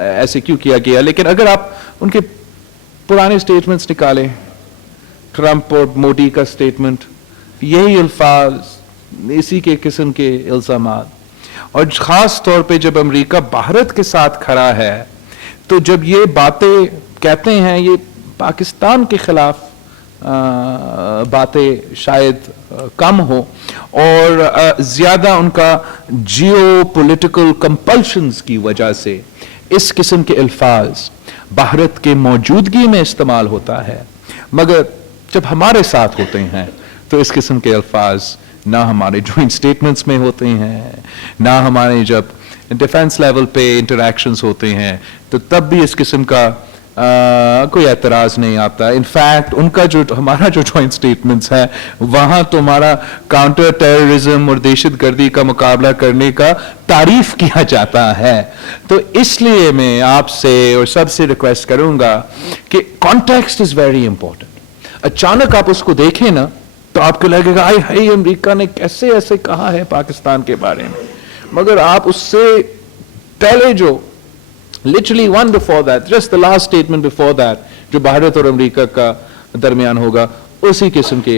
ایسے کیوں کیا گیا. لیکن اگر آپ ان کے پرانے اسٹیٹمنٹس نکالیں, ٹرمپ اور مودی کا اسٹیٹمنٹ, یہی الفاظ, اسی کے قسم کے الزامات, اور خاص طور پہ جب امریکہ بھارت کے ساتھ کھڑا ہے تو جب یہ باتیں کہتے ہیں یہ پاکستان کے خلاف باتیں شاید کم ہو اور زیادہ ان کا جیو پولیٹیکل کمپلشنز کی وجہ سے اس قسم کے الفاظ بھارت کے موجودگی میں استعمال ہوتا ہے, مگر جب ہمارے ساتھ ہوتے ہیں تو اس قسم کے الفاظ نہ ہمارے جوائنٹ سٹیٹمنٹس میں ہوتے ہیں, نہ ہمارے جب ڈیفنس لیول پہ انٹریکشنز ہوتے ہیں تو تب بھی اس قسم کا کوئی اعتراض نہیں آتا. انفیکٹ ان کا جو ہمارا جو جوائنٹ سٹیٹمنٹس ہے وہاں تو ہمارا کاؤنٹر ٹیررزم اور دہشت گردی کا مقابلہ کرنے کا تعریف کیا جاتا ہے. تو اس لیے میں آپ سے اور سب سے ریکویسٹ کروں گا کہ کانٹیکسٹ از ویری امپورٹنٹ. اچانک آپ اس کو دیکھیں نا تو آپ کو لگے گا ہائی امریکہ نے کیسے ایسے کہا ہے پاکستان کے بارے میں, مگر آپ اس سے پہلے جو literally one before that, just the last statement before that, جو بھارت اور امریکہ کا درمیان ہوگا, उसी किस्म के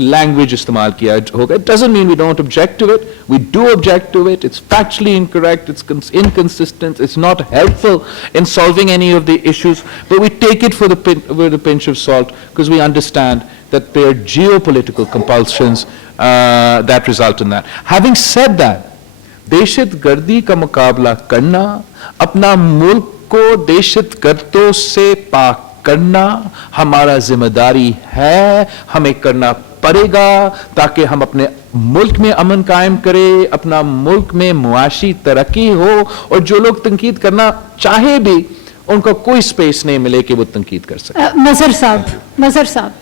लैंग्वेज इस्तेमाल किया होगा. It doesn't mean we don't object to it. We do object to it. It's factually incorrect. It's inconsistent. It's not helpful in solving any of the issues. But we take it with a pinch of salt because we understand that there are geopolitical compulsions that result in that. Having said that, दहशतगर्दी का मुकाबला करना, अपना मुल्क को दहशतगर्दों से पाक करना हमारा जिम्मेदारी है, हमें करना पड़ेगा ताकि हम अपने मुल्क में अमन कायम करें, अपना मुल्क में मुआशी तरक्की हो, और जो लोग तनकीद करना चाहे भी उनको कोई स्पेस नहीं मिले कि वो तनकीद कर सके. मजहर साहब.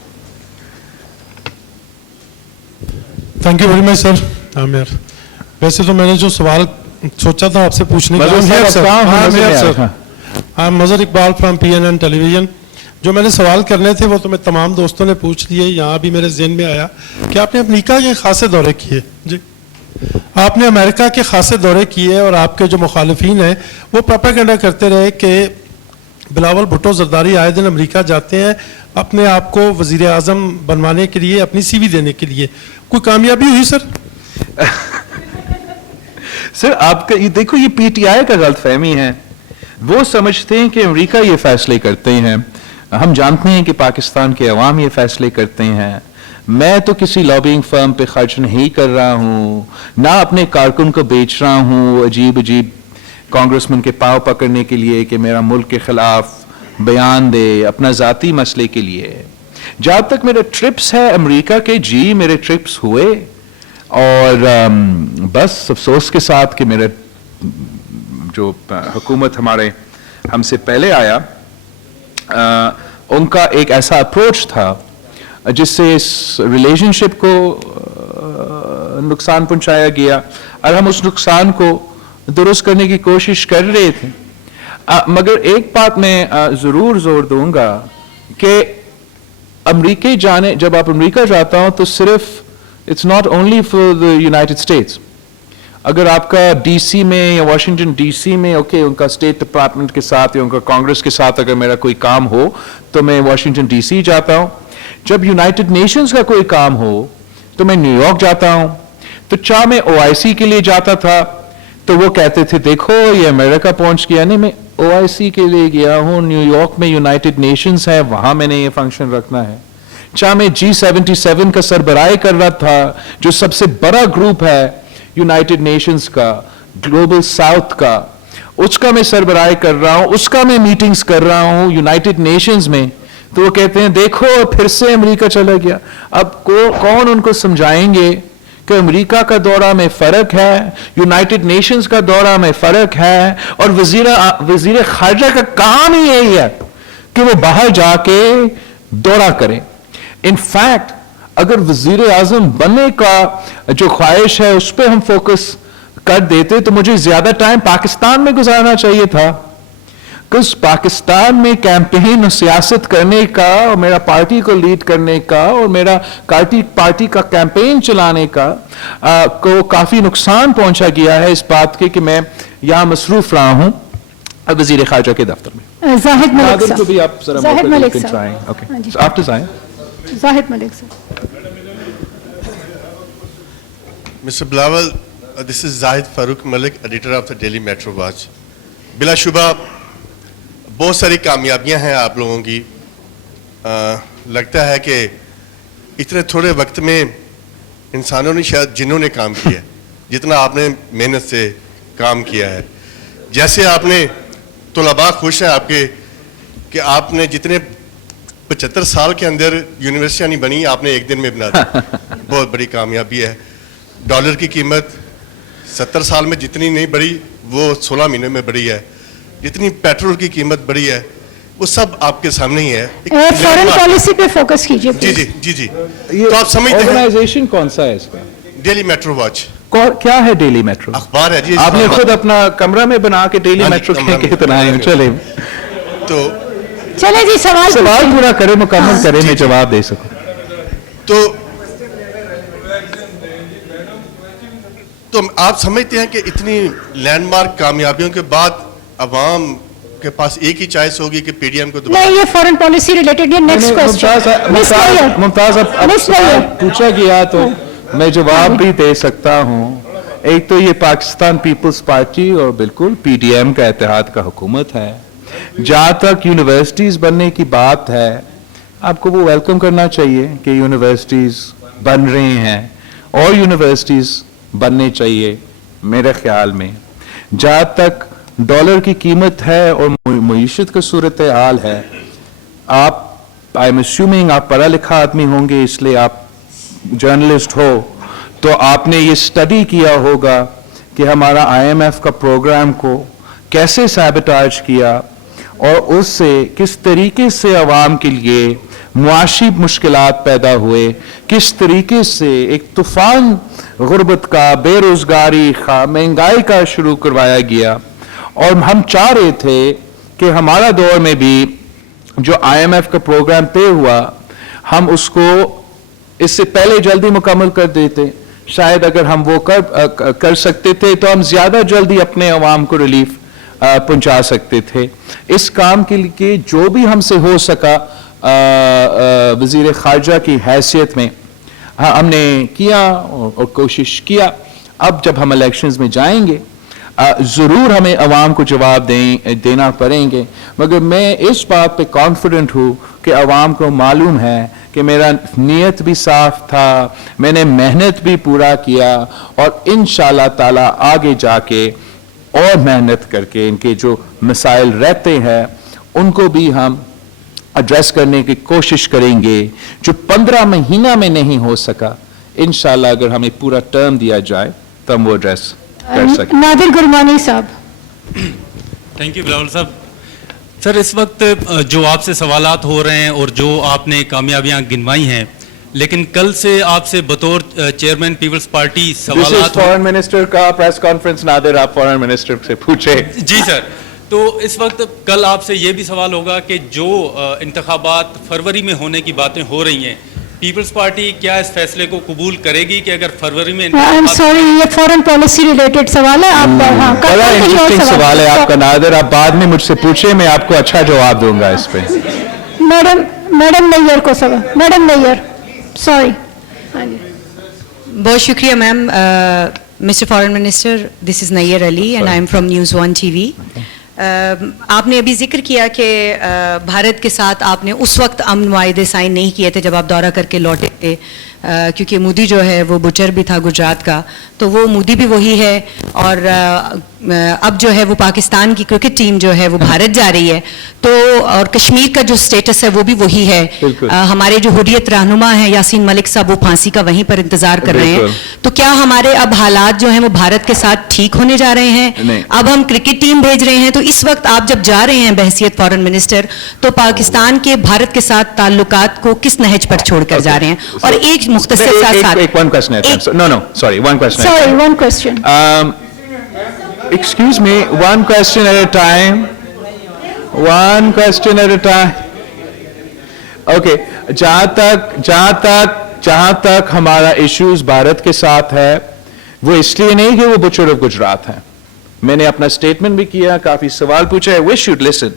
Thank you very much sir. Aamir, वैसे तो मैंने जो सवाल सोचा था आपसे पूछने का, मजहर इकबाल फ्रॉम PNN टेलीविजन. जो मैंने सवाल करने थे वो तो मैं तमाम दोस्तों ने पूछ लिए. यहाँ भी मेरे जहन में आया कि आपने अमेरिका के खासे दौरे किए जी, आपने अमेरिका के खासे दौरे किए, और आपके जो मुखालिफिन हैं वो प्रोपेगेंडा करते रहे कि बिलावल भुट्टो जरदारी आए दिन अमेरिका जाते हैं अपने आप को वजीर आजम बनवाने के लिए, अपनी CV देने के लिए. कोई कामयाबी हुई सर? सर आपका ये देखो, ये PTI का गलतफहमी है. वो समझते हैं कि अमेरिका ये फैसले करते हैं. हम जानते हैं कि पाकिस्तान के अवाम ये फैसले करते हैं. मैं तो किसी लॉबिंग फर्म पे खर्च नहीं कर रहा हूँ, ना अपने कारकुन को बेच रहा हूँ अजीब अजीब कांग्रेसमैन के पाँव पकड़ने के लिए कि मेरा मुल्क के खिलाफ बयान दे, अपना ज़ाती मसले के लिए. जहाँ तक मेरे ट्रिप्स है अमेरिका के, जी मेरे ट्रिप्स हुए, और बस अफसोस के साथ कि मेरे जो हुकूमत हमसे पहले आया, उनका एक ऐसा अप्रोच था जिससे इस रिलेशनशिप को नुकसान पहुंचाया गया, और हम उस नुकसान को दुरुस्त करने की कोशिश कर रहे थे. मगर एक बात मैं ज़रूर जोर दूंगा कि जब आप अमेरिका जाता हो तो सिर्फ it's not only for the United states. अगर आपका DC में या वाशिंगटन DC में उनका स्टेट डिपार्टमेंट के साथ या उनका कांग्रेस के साथ अगर मेरा कोई काम हो तो मैं वाशिंगटन DC जाता हूँ. जब यूनाइटेड नेशंस का कोई काम हो तो मैं न्यूयॉर्क जाता हूँ. तो चाहे मैं OIC के लिए जाता था तो वो कहते थे देखो ये अमेरिका पहुंच गया. नहीं, मैं OIC के लिए गया हूँ, न्यूयॉर्क में यूनाइटेड नेशंस है, वहां मैंने ये फंक्शन रखना है. चाहे मैं G77 का सरबराही कर रहा था, जो सबसे बड़ा ग्रुप है यूनाइटेड नेशंस का, ग्लोबल साउथ का, उसका मैं सरबराही कर रहा हूं, उसका मैं मीटिंग्स कर रहा हूं यूनाइटेड नेशंस में. तो वो कहते हैं देखो फिर से अमेरिका चला गया. अब कौन उनको समझाएंगे कि अमेरिका का दौरा में फर्क है, यूनाइटेड नेशंस का दौरा में फर्क है, और वजीर खारजा का काम ही यही है कि वो बाहर जाके दौरा करें. इनफैक्ट अगर वजीर आजम बनने का जो ख्वाहिश है उस पर हम फोकस कर देते तो मुझे ज्यादा टाइम पाकिस्तान में गुजारना चाहिए था. बिकॉज पाकिस्तान में कैंपेन और सियासत करने का, और मेरा पार्टी को लीड करने का, और मेरा पार्टी का कैंपेन चलाने का को काफी नुकसान पहुंचा गया है इस बात के कि मैं यहाँ मसरूफ रहा हूँ वजीर खारजा के दफ्तर में. जाहिद मलिक साहब, को भी आप जरा जाहिद मौका मलिक देकर साहब. try. Okay. हाँ जी. So after Zaid. Zahid Malik साहब. Mr. Bilawal, this is Zahid Farooq Malik, editor of the Daily Metro Watch. बिलाशुबा बहुत सारी कामयाबियां हैं आप लोगों की. लगता है कि इतने थोड़े वक्त में इंसानों ने शायद जिन्हों ने काम किया है जितना आपने मेहनत से काम किया है. जैसे आपने तलबा खुश हैं आपके कि आपने जितने 75 साल के अंदर यूनिवर्सिटियाँ नहीं बनी आपने एक दिन में बना दी. बहुत बड़ी कामयाबी है. डॉलर की कीमत 70 साल में जितनी नहीं बढ़ी वो 16 महीने में बढ़ी है. जितनी पेट्रोल की कीमत बढ़ी है वो सब आपके सामने ही है. फॉरेन पॉलिसी पे फोकस कीजिए. जी जी जी जी. तो आप समझते हैं ऑर्गेनाइजेशन कौन सा है इसका? Daily metro watch. क्या है डेली मेट्रो? अखबार है जी. आपने खुद अपना कमरा में बना के डेली मेट्रो कितना है? चले तो चले जी, सवाल पूरा करें, मुकम्मल करें, मैं जवाब दे सकूं. तो आप समझते हैं कि इतनी लैंडमार्क कामयाबियों के बाद अवाम के पास एक ही चॉइस होगी कि पीडीएम को नहीं, ये फॉरेन पॉलिसी रिलेटेड, ये नेक्स्ट क्वेश्चन। मुमताज अब सवाल पूछा गया तो मैं जवाब भी दे सकता हूँ। एक तो ये पाकिस्तान पीपल्स पार्टी और बिल्कुल पीडीएम का इत्तेहाद का हुकूमत है। जहाँ तक यूनिवर्सिटीज़ बनने की बात है, आपको वो वेलकम करना चाहिए कि यूनिवर्सिटीज़ बन रही हैं और यूनिवर्सिटीज़ बनने चाहिए मेरे ख्याल में। जहाँ तक डॉलर की कीमत है और मईशत का सूरत हाल है, आप आई एम अस्यूमिंग आप पढ़ा लिखा आदमी होंगे, इसलिए आप जर्नलिस्ट हो, तो आपने ये स्टडी किया होगा कि हमारा आईएमएफ का प्रोग्राम को कैसे सैबोटाज किया और उससे किस तरीके से अवाम के लिए मुआशी मुश्किलात पैदा हुए, किस तरीके से एक तूफान गुर्बत का, बेरोजगारी का, महंगाई का शुरू करवाया गया। और हम चाह रहे थे कि हमारा दौर में भी जो आईएमएफ का प्रोग्राम तय हुआ, हम उसको इससे पहले जल्दी मुकम्मल कर देते। शायद अगर हम वो कर सकते थे तो हम ज्यादा जल्दी अपने अवाम को रिलीफ पहुंचा सकते थे। इस काम के लिए जो भी हमसे हो सका वजीर खारजा की हैसियत में हमने किया और कोशिश किया। अब जब हम इलेक्शंस में जाएंगे जरूर हमें अवाम को जवाब देना पड़ेंगे, मगर मैं इस बात पे कॉन्फिडेंट हूँ कि अवाम को मालूम है कि मेरा नीयत भी साफ था, मैंने मेहनत भी पूरा किया और इंशाल्लाह ताला आगे जाके और मेहनत करके इनके जो मसाइल रहते हैं उनको भी हम एड्रेस करने की कोशिश करेंगे। जो 15 महीना में नहीं हो सका, इंशाल्लाह अगर हमें पूरा टर्म दिया जाए तो हम वो एड्रेस कर सकें। नादिर गुरमानी साहब। थैंक यू बिलावल साहब। सर, इस वक्त जो आपसे सवालात हो रहे हैं और जो आपने कामयाबियां गिनवाई हैं, लेकिन कल से आपसे बतौर चेयरमैन पीपल्स पार्टी सवालात फॉरेन मिनिस्टर का प्रेस कॉन्फ्रेंस, नादिर आप फॉरेन मिनिस्टर से पूछे। जी सर, तो इस वक्त कल आपसे ये भी सवाल होगा कि जो इंतखाबात फरवरी में होने की बातें हो रही हैं, पीपल्स पार्टी क्या इस फैसले को कबूल करेगी कि अगर फरवरी में आई एम सॉरी, ये फॉरेन पॉलिसी रिलेटेड सवाल है। आप बड़ा इंटरेस्टिंग सवाल है आपका नादिर, आप बाद में मुझसे पूछे, मैं आपको अच्छा जवाब दूंगा इस पे। मैडम नैयर को सवाल। Madam Nayyar, sorry. हाँ जी, बहुत शुक्रिया ma'am. Mister foreign minister, this is Nayyar Ali and I am from News 1 TV। आपने अभी जिक्र किया कि भारत के साथ आपने उस वक्त अमन मुआहदे साइन नहीं किए थे जब आप दौरा करके लौटे थे, क्योंकि मोदी जो है वो बुचर भी था गुजरात का, तो वो मोदी भी वही है और अब जो है वो पाकिस्तान की क्रिकेट टीम जो है वो भारत जा रही है, तो और कश्मीर का जो स्टेटस है वो भी वही है। हमारे जो हुर्रियत रहनुमा हैं यासीन मलिक साहब, वो फांसी का वहीं पर इंतजार कर रहे हैं। तो क्या हमारे अब हालात जो हैं वो भारत के साथ ठीक होने जा रहे हैं? अब हम क्रिकेट टीम भेज रहे हैं, तो इस वक्त आप जब जा रहे हैं बहसियत फॉरेन मिनिस्टर, तो पाकिस्तान के भारत के साथ ताल्लुकात को किस नहज पर छोड़कर जा रहे हैं? और एक मुख्तसर एक one question at a time. No, sorry, one question. Sorry, one question. Excuse me, one question at a time. One question at a time. Okay, जहां तक हमारा इश्यूज भारत के साथ है, वो इसलिए नहीं कि वो बुचर ऑफ गुजरात हैं। मैंने अपना स्टेटमेंट भी किया, काफी सवाल पूछा है, वी शुड लिसन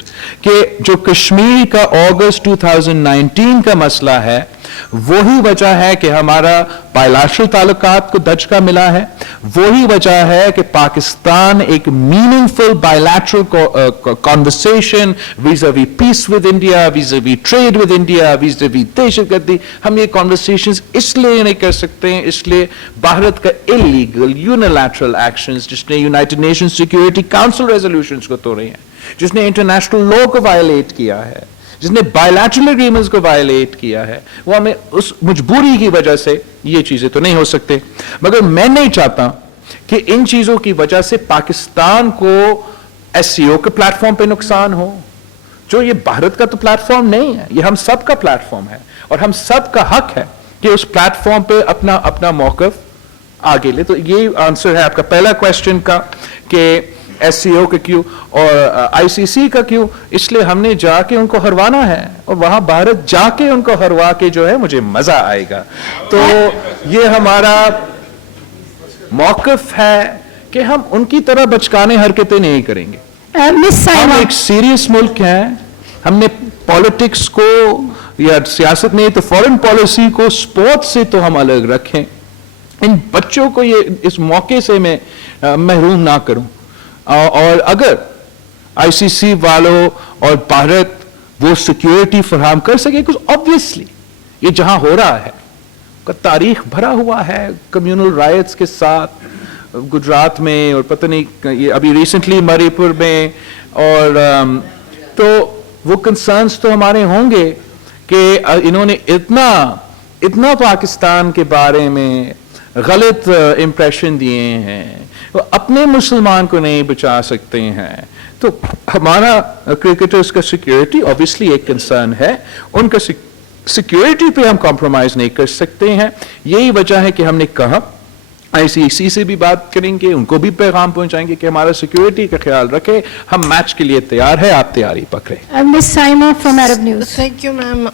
कि जो कश्मीर का अगस्त 2019 का मसला है, वही वजह है कि हमारा बायलैटरल ताल्लुकात को दर्जा मिला है, वही वजह है कि पाकिस्तान एक meaningful bilateral conversation vis-a-vis peace with India, vis-a-vis trade with India, vis-a-vis दहशतगर्दी, हम ये कॉन्वर्सेशंस इसलिए नहीं कर सकते हैं, इसलिए भारत का इलीगल यूनिलैटरल एक्शंस, जिसने United nation security council resolutions को तोड़े हैं, जिसने इंटरनेशनल लॉ को वायलेट किया है, जिसने बायलैटरल एग्रीमेंट्स को वायलेट किया है, वो हमें उस मजबूरी की वजह से ये चीजें तो नहीं हो सकते। मगर मैं नहीं चाहता कि इन चीजों की वजह से पाकिस्तान को एससीओ के प्लेटफॉर्म पे नुकसान हो, जो ये भारत का तो प्लेटफॉर्म नहीं है, ये हम सब का प्लेटफॉर्म है और हम सब का हक है कि उस प्लेटफॉर्म पे अपना अपना मौकफ आगे ले। तो ये आंसर है आपका पहला क्वेश्चन का कि एससीओ का क्यों और आईसीसी का क्यों, इसलिए हमने जाके उनको हरवाना है और वहां भारत जाके उनको हरवा के जो है मुझे मजा आएगा। तो ये हमारा मौकफ है कि हम उनकी तरह बचकाने हरकतें नहीं करेंगे, Miss हम Saima. एक सीरियस मुल्क है, हमने पॉलिटिक्स को या सियासत नहीं तो फॉरेन पॉलिसी को स्पोर्ट्स से तो हम अलग रखें। इन बच्चों को ये इस मौके से मैं महरूम ना करूं। और अगर आईसीसी वालों और भारत वो सिक्योरिटी फराहम कर सके, कुछ ऑब्वियसली ये जहां हो रहा है का तारीख भरा हुआ है कम्युनल राइट्स के साथ, गुजरात में और पता नहीं ये अभी रिसेंटली मणिपुर में, और तो वो कंसर्न्स तो हमारे होंगे कि इन्होंने इतना पाकिस्तान के बारे में गलत इंप्रेशन दिए हैं, वो अपने मुसलमान को नहीं बचा सकते हैं। तो हमारा क्रिकेटर्स का सिक्योरिटी ऑब्वियसली एक कंसर्न है, उनका सिक्योरिटी पे हम कॉम्प्रोमाइज नहीं कर सकते हैं। यही वजह है कि हमने कहा आईसीसी से भी बात करेंगे, उनको भी पैगाम पहुंचाएंगे कि हमारा सिक्योरिटी का ख्याल रखें, हम मैच के लिए तैयार है, आप तैयारी पकड़ें। Miss Saima from Arab News. Thank you, ma'am.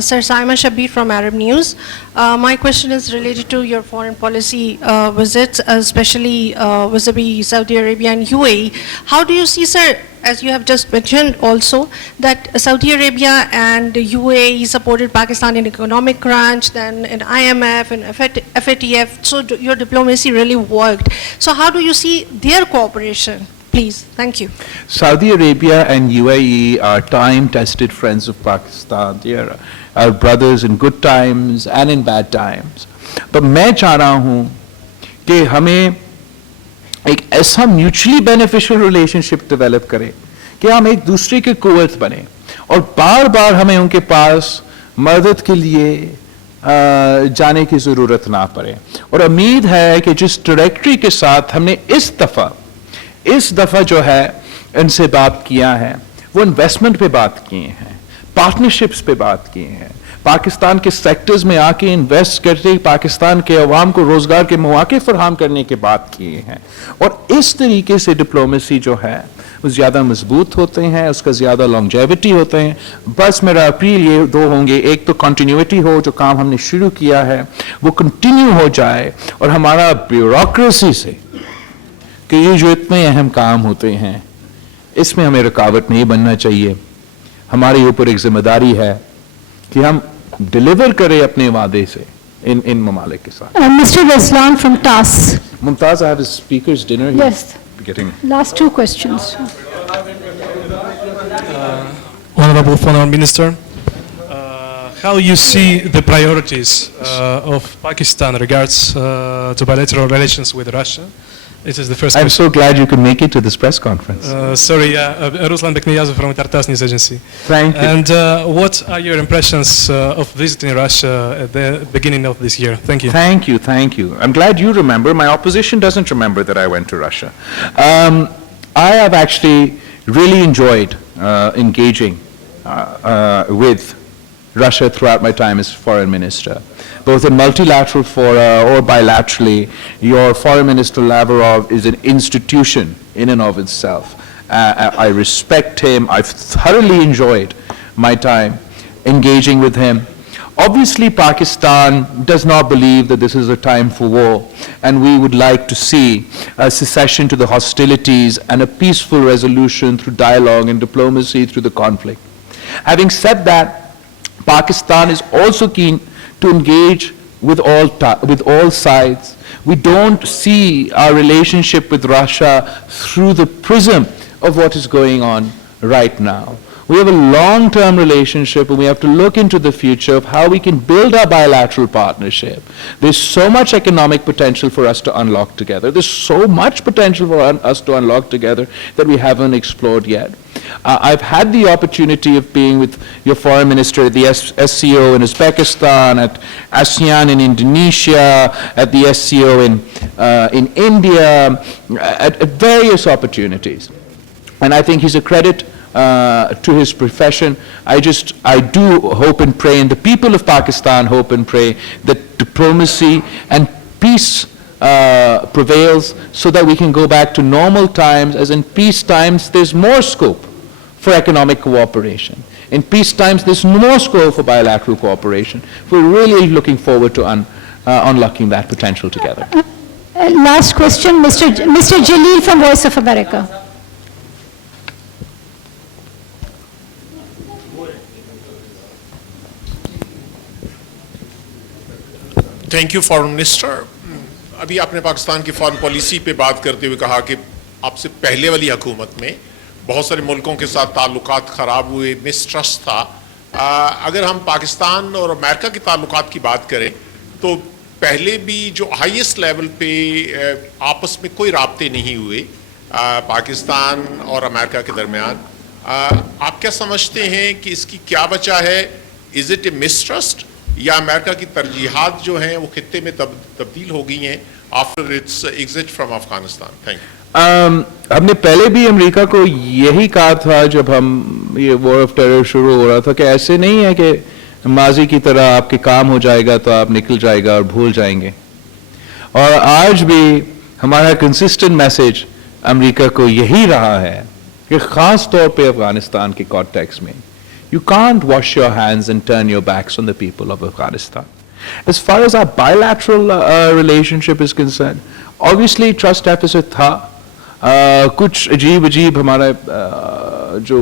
Sir, Saima Shabir from Arab News. My question is related to your foreign policy visits, especially vis-a-vis Saudi Arabia and UAE. How do you see, sir, as you have just mentioned also, that Saudi Arabia and UAE supported Pakistan in economic crunch, then in IMF and FATF, so your diplomacy really worked. So how do you see their cooperation? Please, thank you. Saudi Arabia and UAE are time-tested friends of Pakistan. They are our brothers in good times and in bad times. But मैं चाह रहा हूँ कि हमें एक ऐसा mutually beneficial relationship develop करें कि हम एक दूसरे के कुव्वत बने और बार बार हमें उनके पास मदद के लिए जाने की ज़रूरत ना पड़े। और उम्मीद है कि जिस डायरेक्टरी के साथ हमने इस दफ़ा जो है इनसे बात किया है, वो इन्वेस्टमेंट पे बात किए हैं, पार्टनरशिप्स पे बात किए हैं, पाकिस्तान के सेक्टर्स में आके इन्वेस्ट करके पाकिस्तान के अवाम को रोजगार के मौके फराहम करने की बात किए हैं। और इस तरीके से डिप्लोमेसी जो है वो ज़्यादा मजबूत होते हैं, उसका ज़्यादा लॉन्जेविटी होते हैं। बस मेरा अपील ये दो होंगे, एक तो कंटिन्यूटी हो, जो काम हमने शुरू किया है वो कंटिन्यू हो जाए, और हमारा ब्यूरोक्रेसी से कि ये जो इतने अहम काम होते हैं इसमें हमें रुकावट नहीं बनना चाहिए। हमारे ऊपर एक जिम्मेदारी है कि हम डिलीवर करें अपने वादे से इन ममालिक के साथ। Mr. Raslan from TAS. Mumtaz, I have a speaker's dinner here. Yes. Getting Last two questions. Honorable Foreign Minister, how you see the priorities of Pakistan regards to bilateral relations with Russia? This is the first I'm question. so glad you could make it to this press conference. Sorry, Ruslan Bekniyazov from Tartas News Agency. Thank you. And what are your impressions of visiting Russia at the beginning of this year? Thank you. Thank you, thank you. I'm glad you remember. My opposition doesn't remember that I went to Russia. I have actually really enjoyed engaging with Russia throughout my time as foreign minister, both in multilateral fora or bilaterally. Your foreign minister Lavrov is an institution in and of itself. I respect him. I've thoroughly enjoyed my time engaging with him. Obviously, Pakistan does not believe that this is a time for war, and we would like to see a cessation to the hostilities and a peaceful resolution through dialogue and diplomacy through the conflict. Having said that, Pakistan is also keen to engage with all sides. We don't see our relationship with Russia through the prism of what is going on right now. We have a long-term relationship, and we have to look into the future of how we can build our bilateral partnership. There's so much economic potential for us to unlock together. There's so much potential for us to unlock together that we haven't explored yet. I've had the opportunity of being with your foreign minister at the SCO in Uzbekistan, at ASEAN in Indonesia, at the SCO in India, at various opportunities. And I think he's a credit to his profession. I do hope and pray, and the people of Pakistan hope and pray, that diplomacy and peace prevails so that we can go back to normal times, as in peace times there's more scope for economic cooperation. In peace times there's more scope for bilateral cooperation. We're really looking forward to unlocking that potential together. Last question, Mr. Jalil from Voice of America. Thank you foreign minister. अभी आपने पाकिस्तान की foreign policy पे बात करते हुए कहा कि आपसे पहले वाली हुकूमत में बहुत सारे मुल्कों के साथ ताल्लुकात ख़राब हुए, मिसट्रस्ट था। अगर हम पाकिस्तान और अमेरिका के ताल्लुकात की बात करें तो पहले भी जो हाईएस्ट लेवल पे आपस में कोई राब्ते नहीं हुए पाकिस्तान और अमेरिका के दरमियान। आप क्या समझते हैं कि इसकी क्या वजह है? इज़ इट ए मिसट्रस्ट या अमेरिका की तरजीहात जो हैं वो खित्ते में तब्दील हो गई हैं after it's exit from Afghanistan? Thank you. हमने पहले भी अमेरिका को यही कहा था जब हम ये वॉर ऑफ टेरर शुरू हो रहा था कि ऐसे नहीं है कि माजी की तरह आपके काम हो जाएगा तो आप निकल जाएगा और भूल जाएंगे। और आज भी हमारा कंसिस्टेंट मैसेज अमेरिका को यही रहा है कि खास तौर पे अफगानिस्तान के कॉन्टेक्स्ट में you can't wash your hands and turn your backs on the people of Afghanistan. As far as our bilateral relationship is concerned, obviously trust deficit था, कुछ अजीब हमारा जो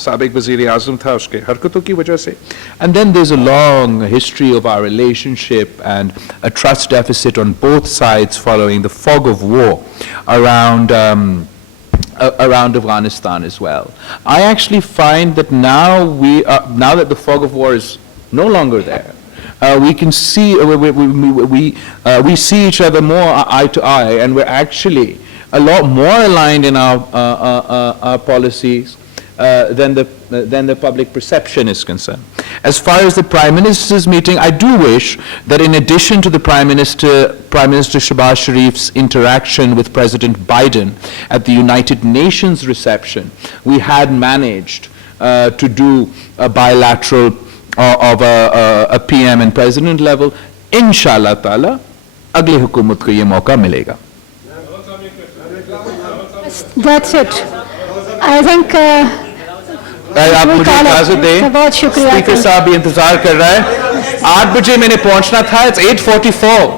साबिक वज़ीर आज़म था उसके हरकतों की वजह से, and then there's a long history of our relationship and a trust deficit on both sides following the fog of war around Afghanistan as well. I actually find that now that the fog of war is no longer there, we can see we see each other more eye to eye, and we're actually a lot more aligned in our policies than the public perception is concerned. As far as the Prime Minister's meeting, I do wish that in addition to the Prime Minister Shehbaz Sharif's interaction with President Biden at the United Nations reception, we had managed to do a bilateral of a PM and President level. Inshallah ta'ala, अगली हुकूमत को ये मौका मिलेगा. That's it. I think आप मुझे इजाजत दें, बहुत शुक्रिया। स्पीकर साहब भी इंतजार कर रहा है। 8 बजे मैंने पहुंचना था, it's 8:44।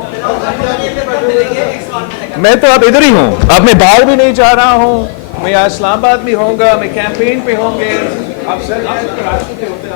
मैं तो अब इधर ही हूँ, अब मैं बाहर भी नहीं जा रहा हूँ, मैं यहाँ इस्लामाबाद भी होऊंगा, मैं कैंपेन पे होंगे। आप सर कराची के होते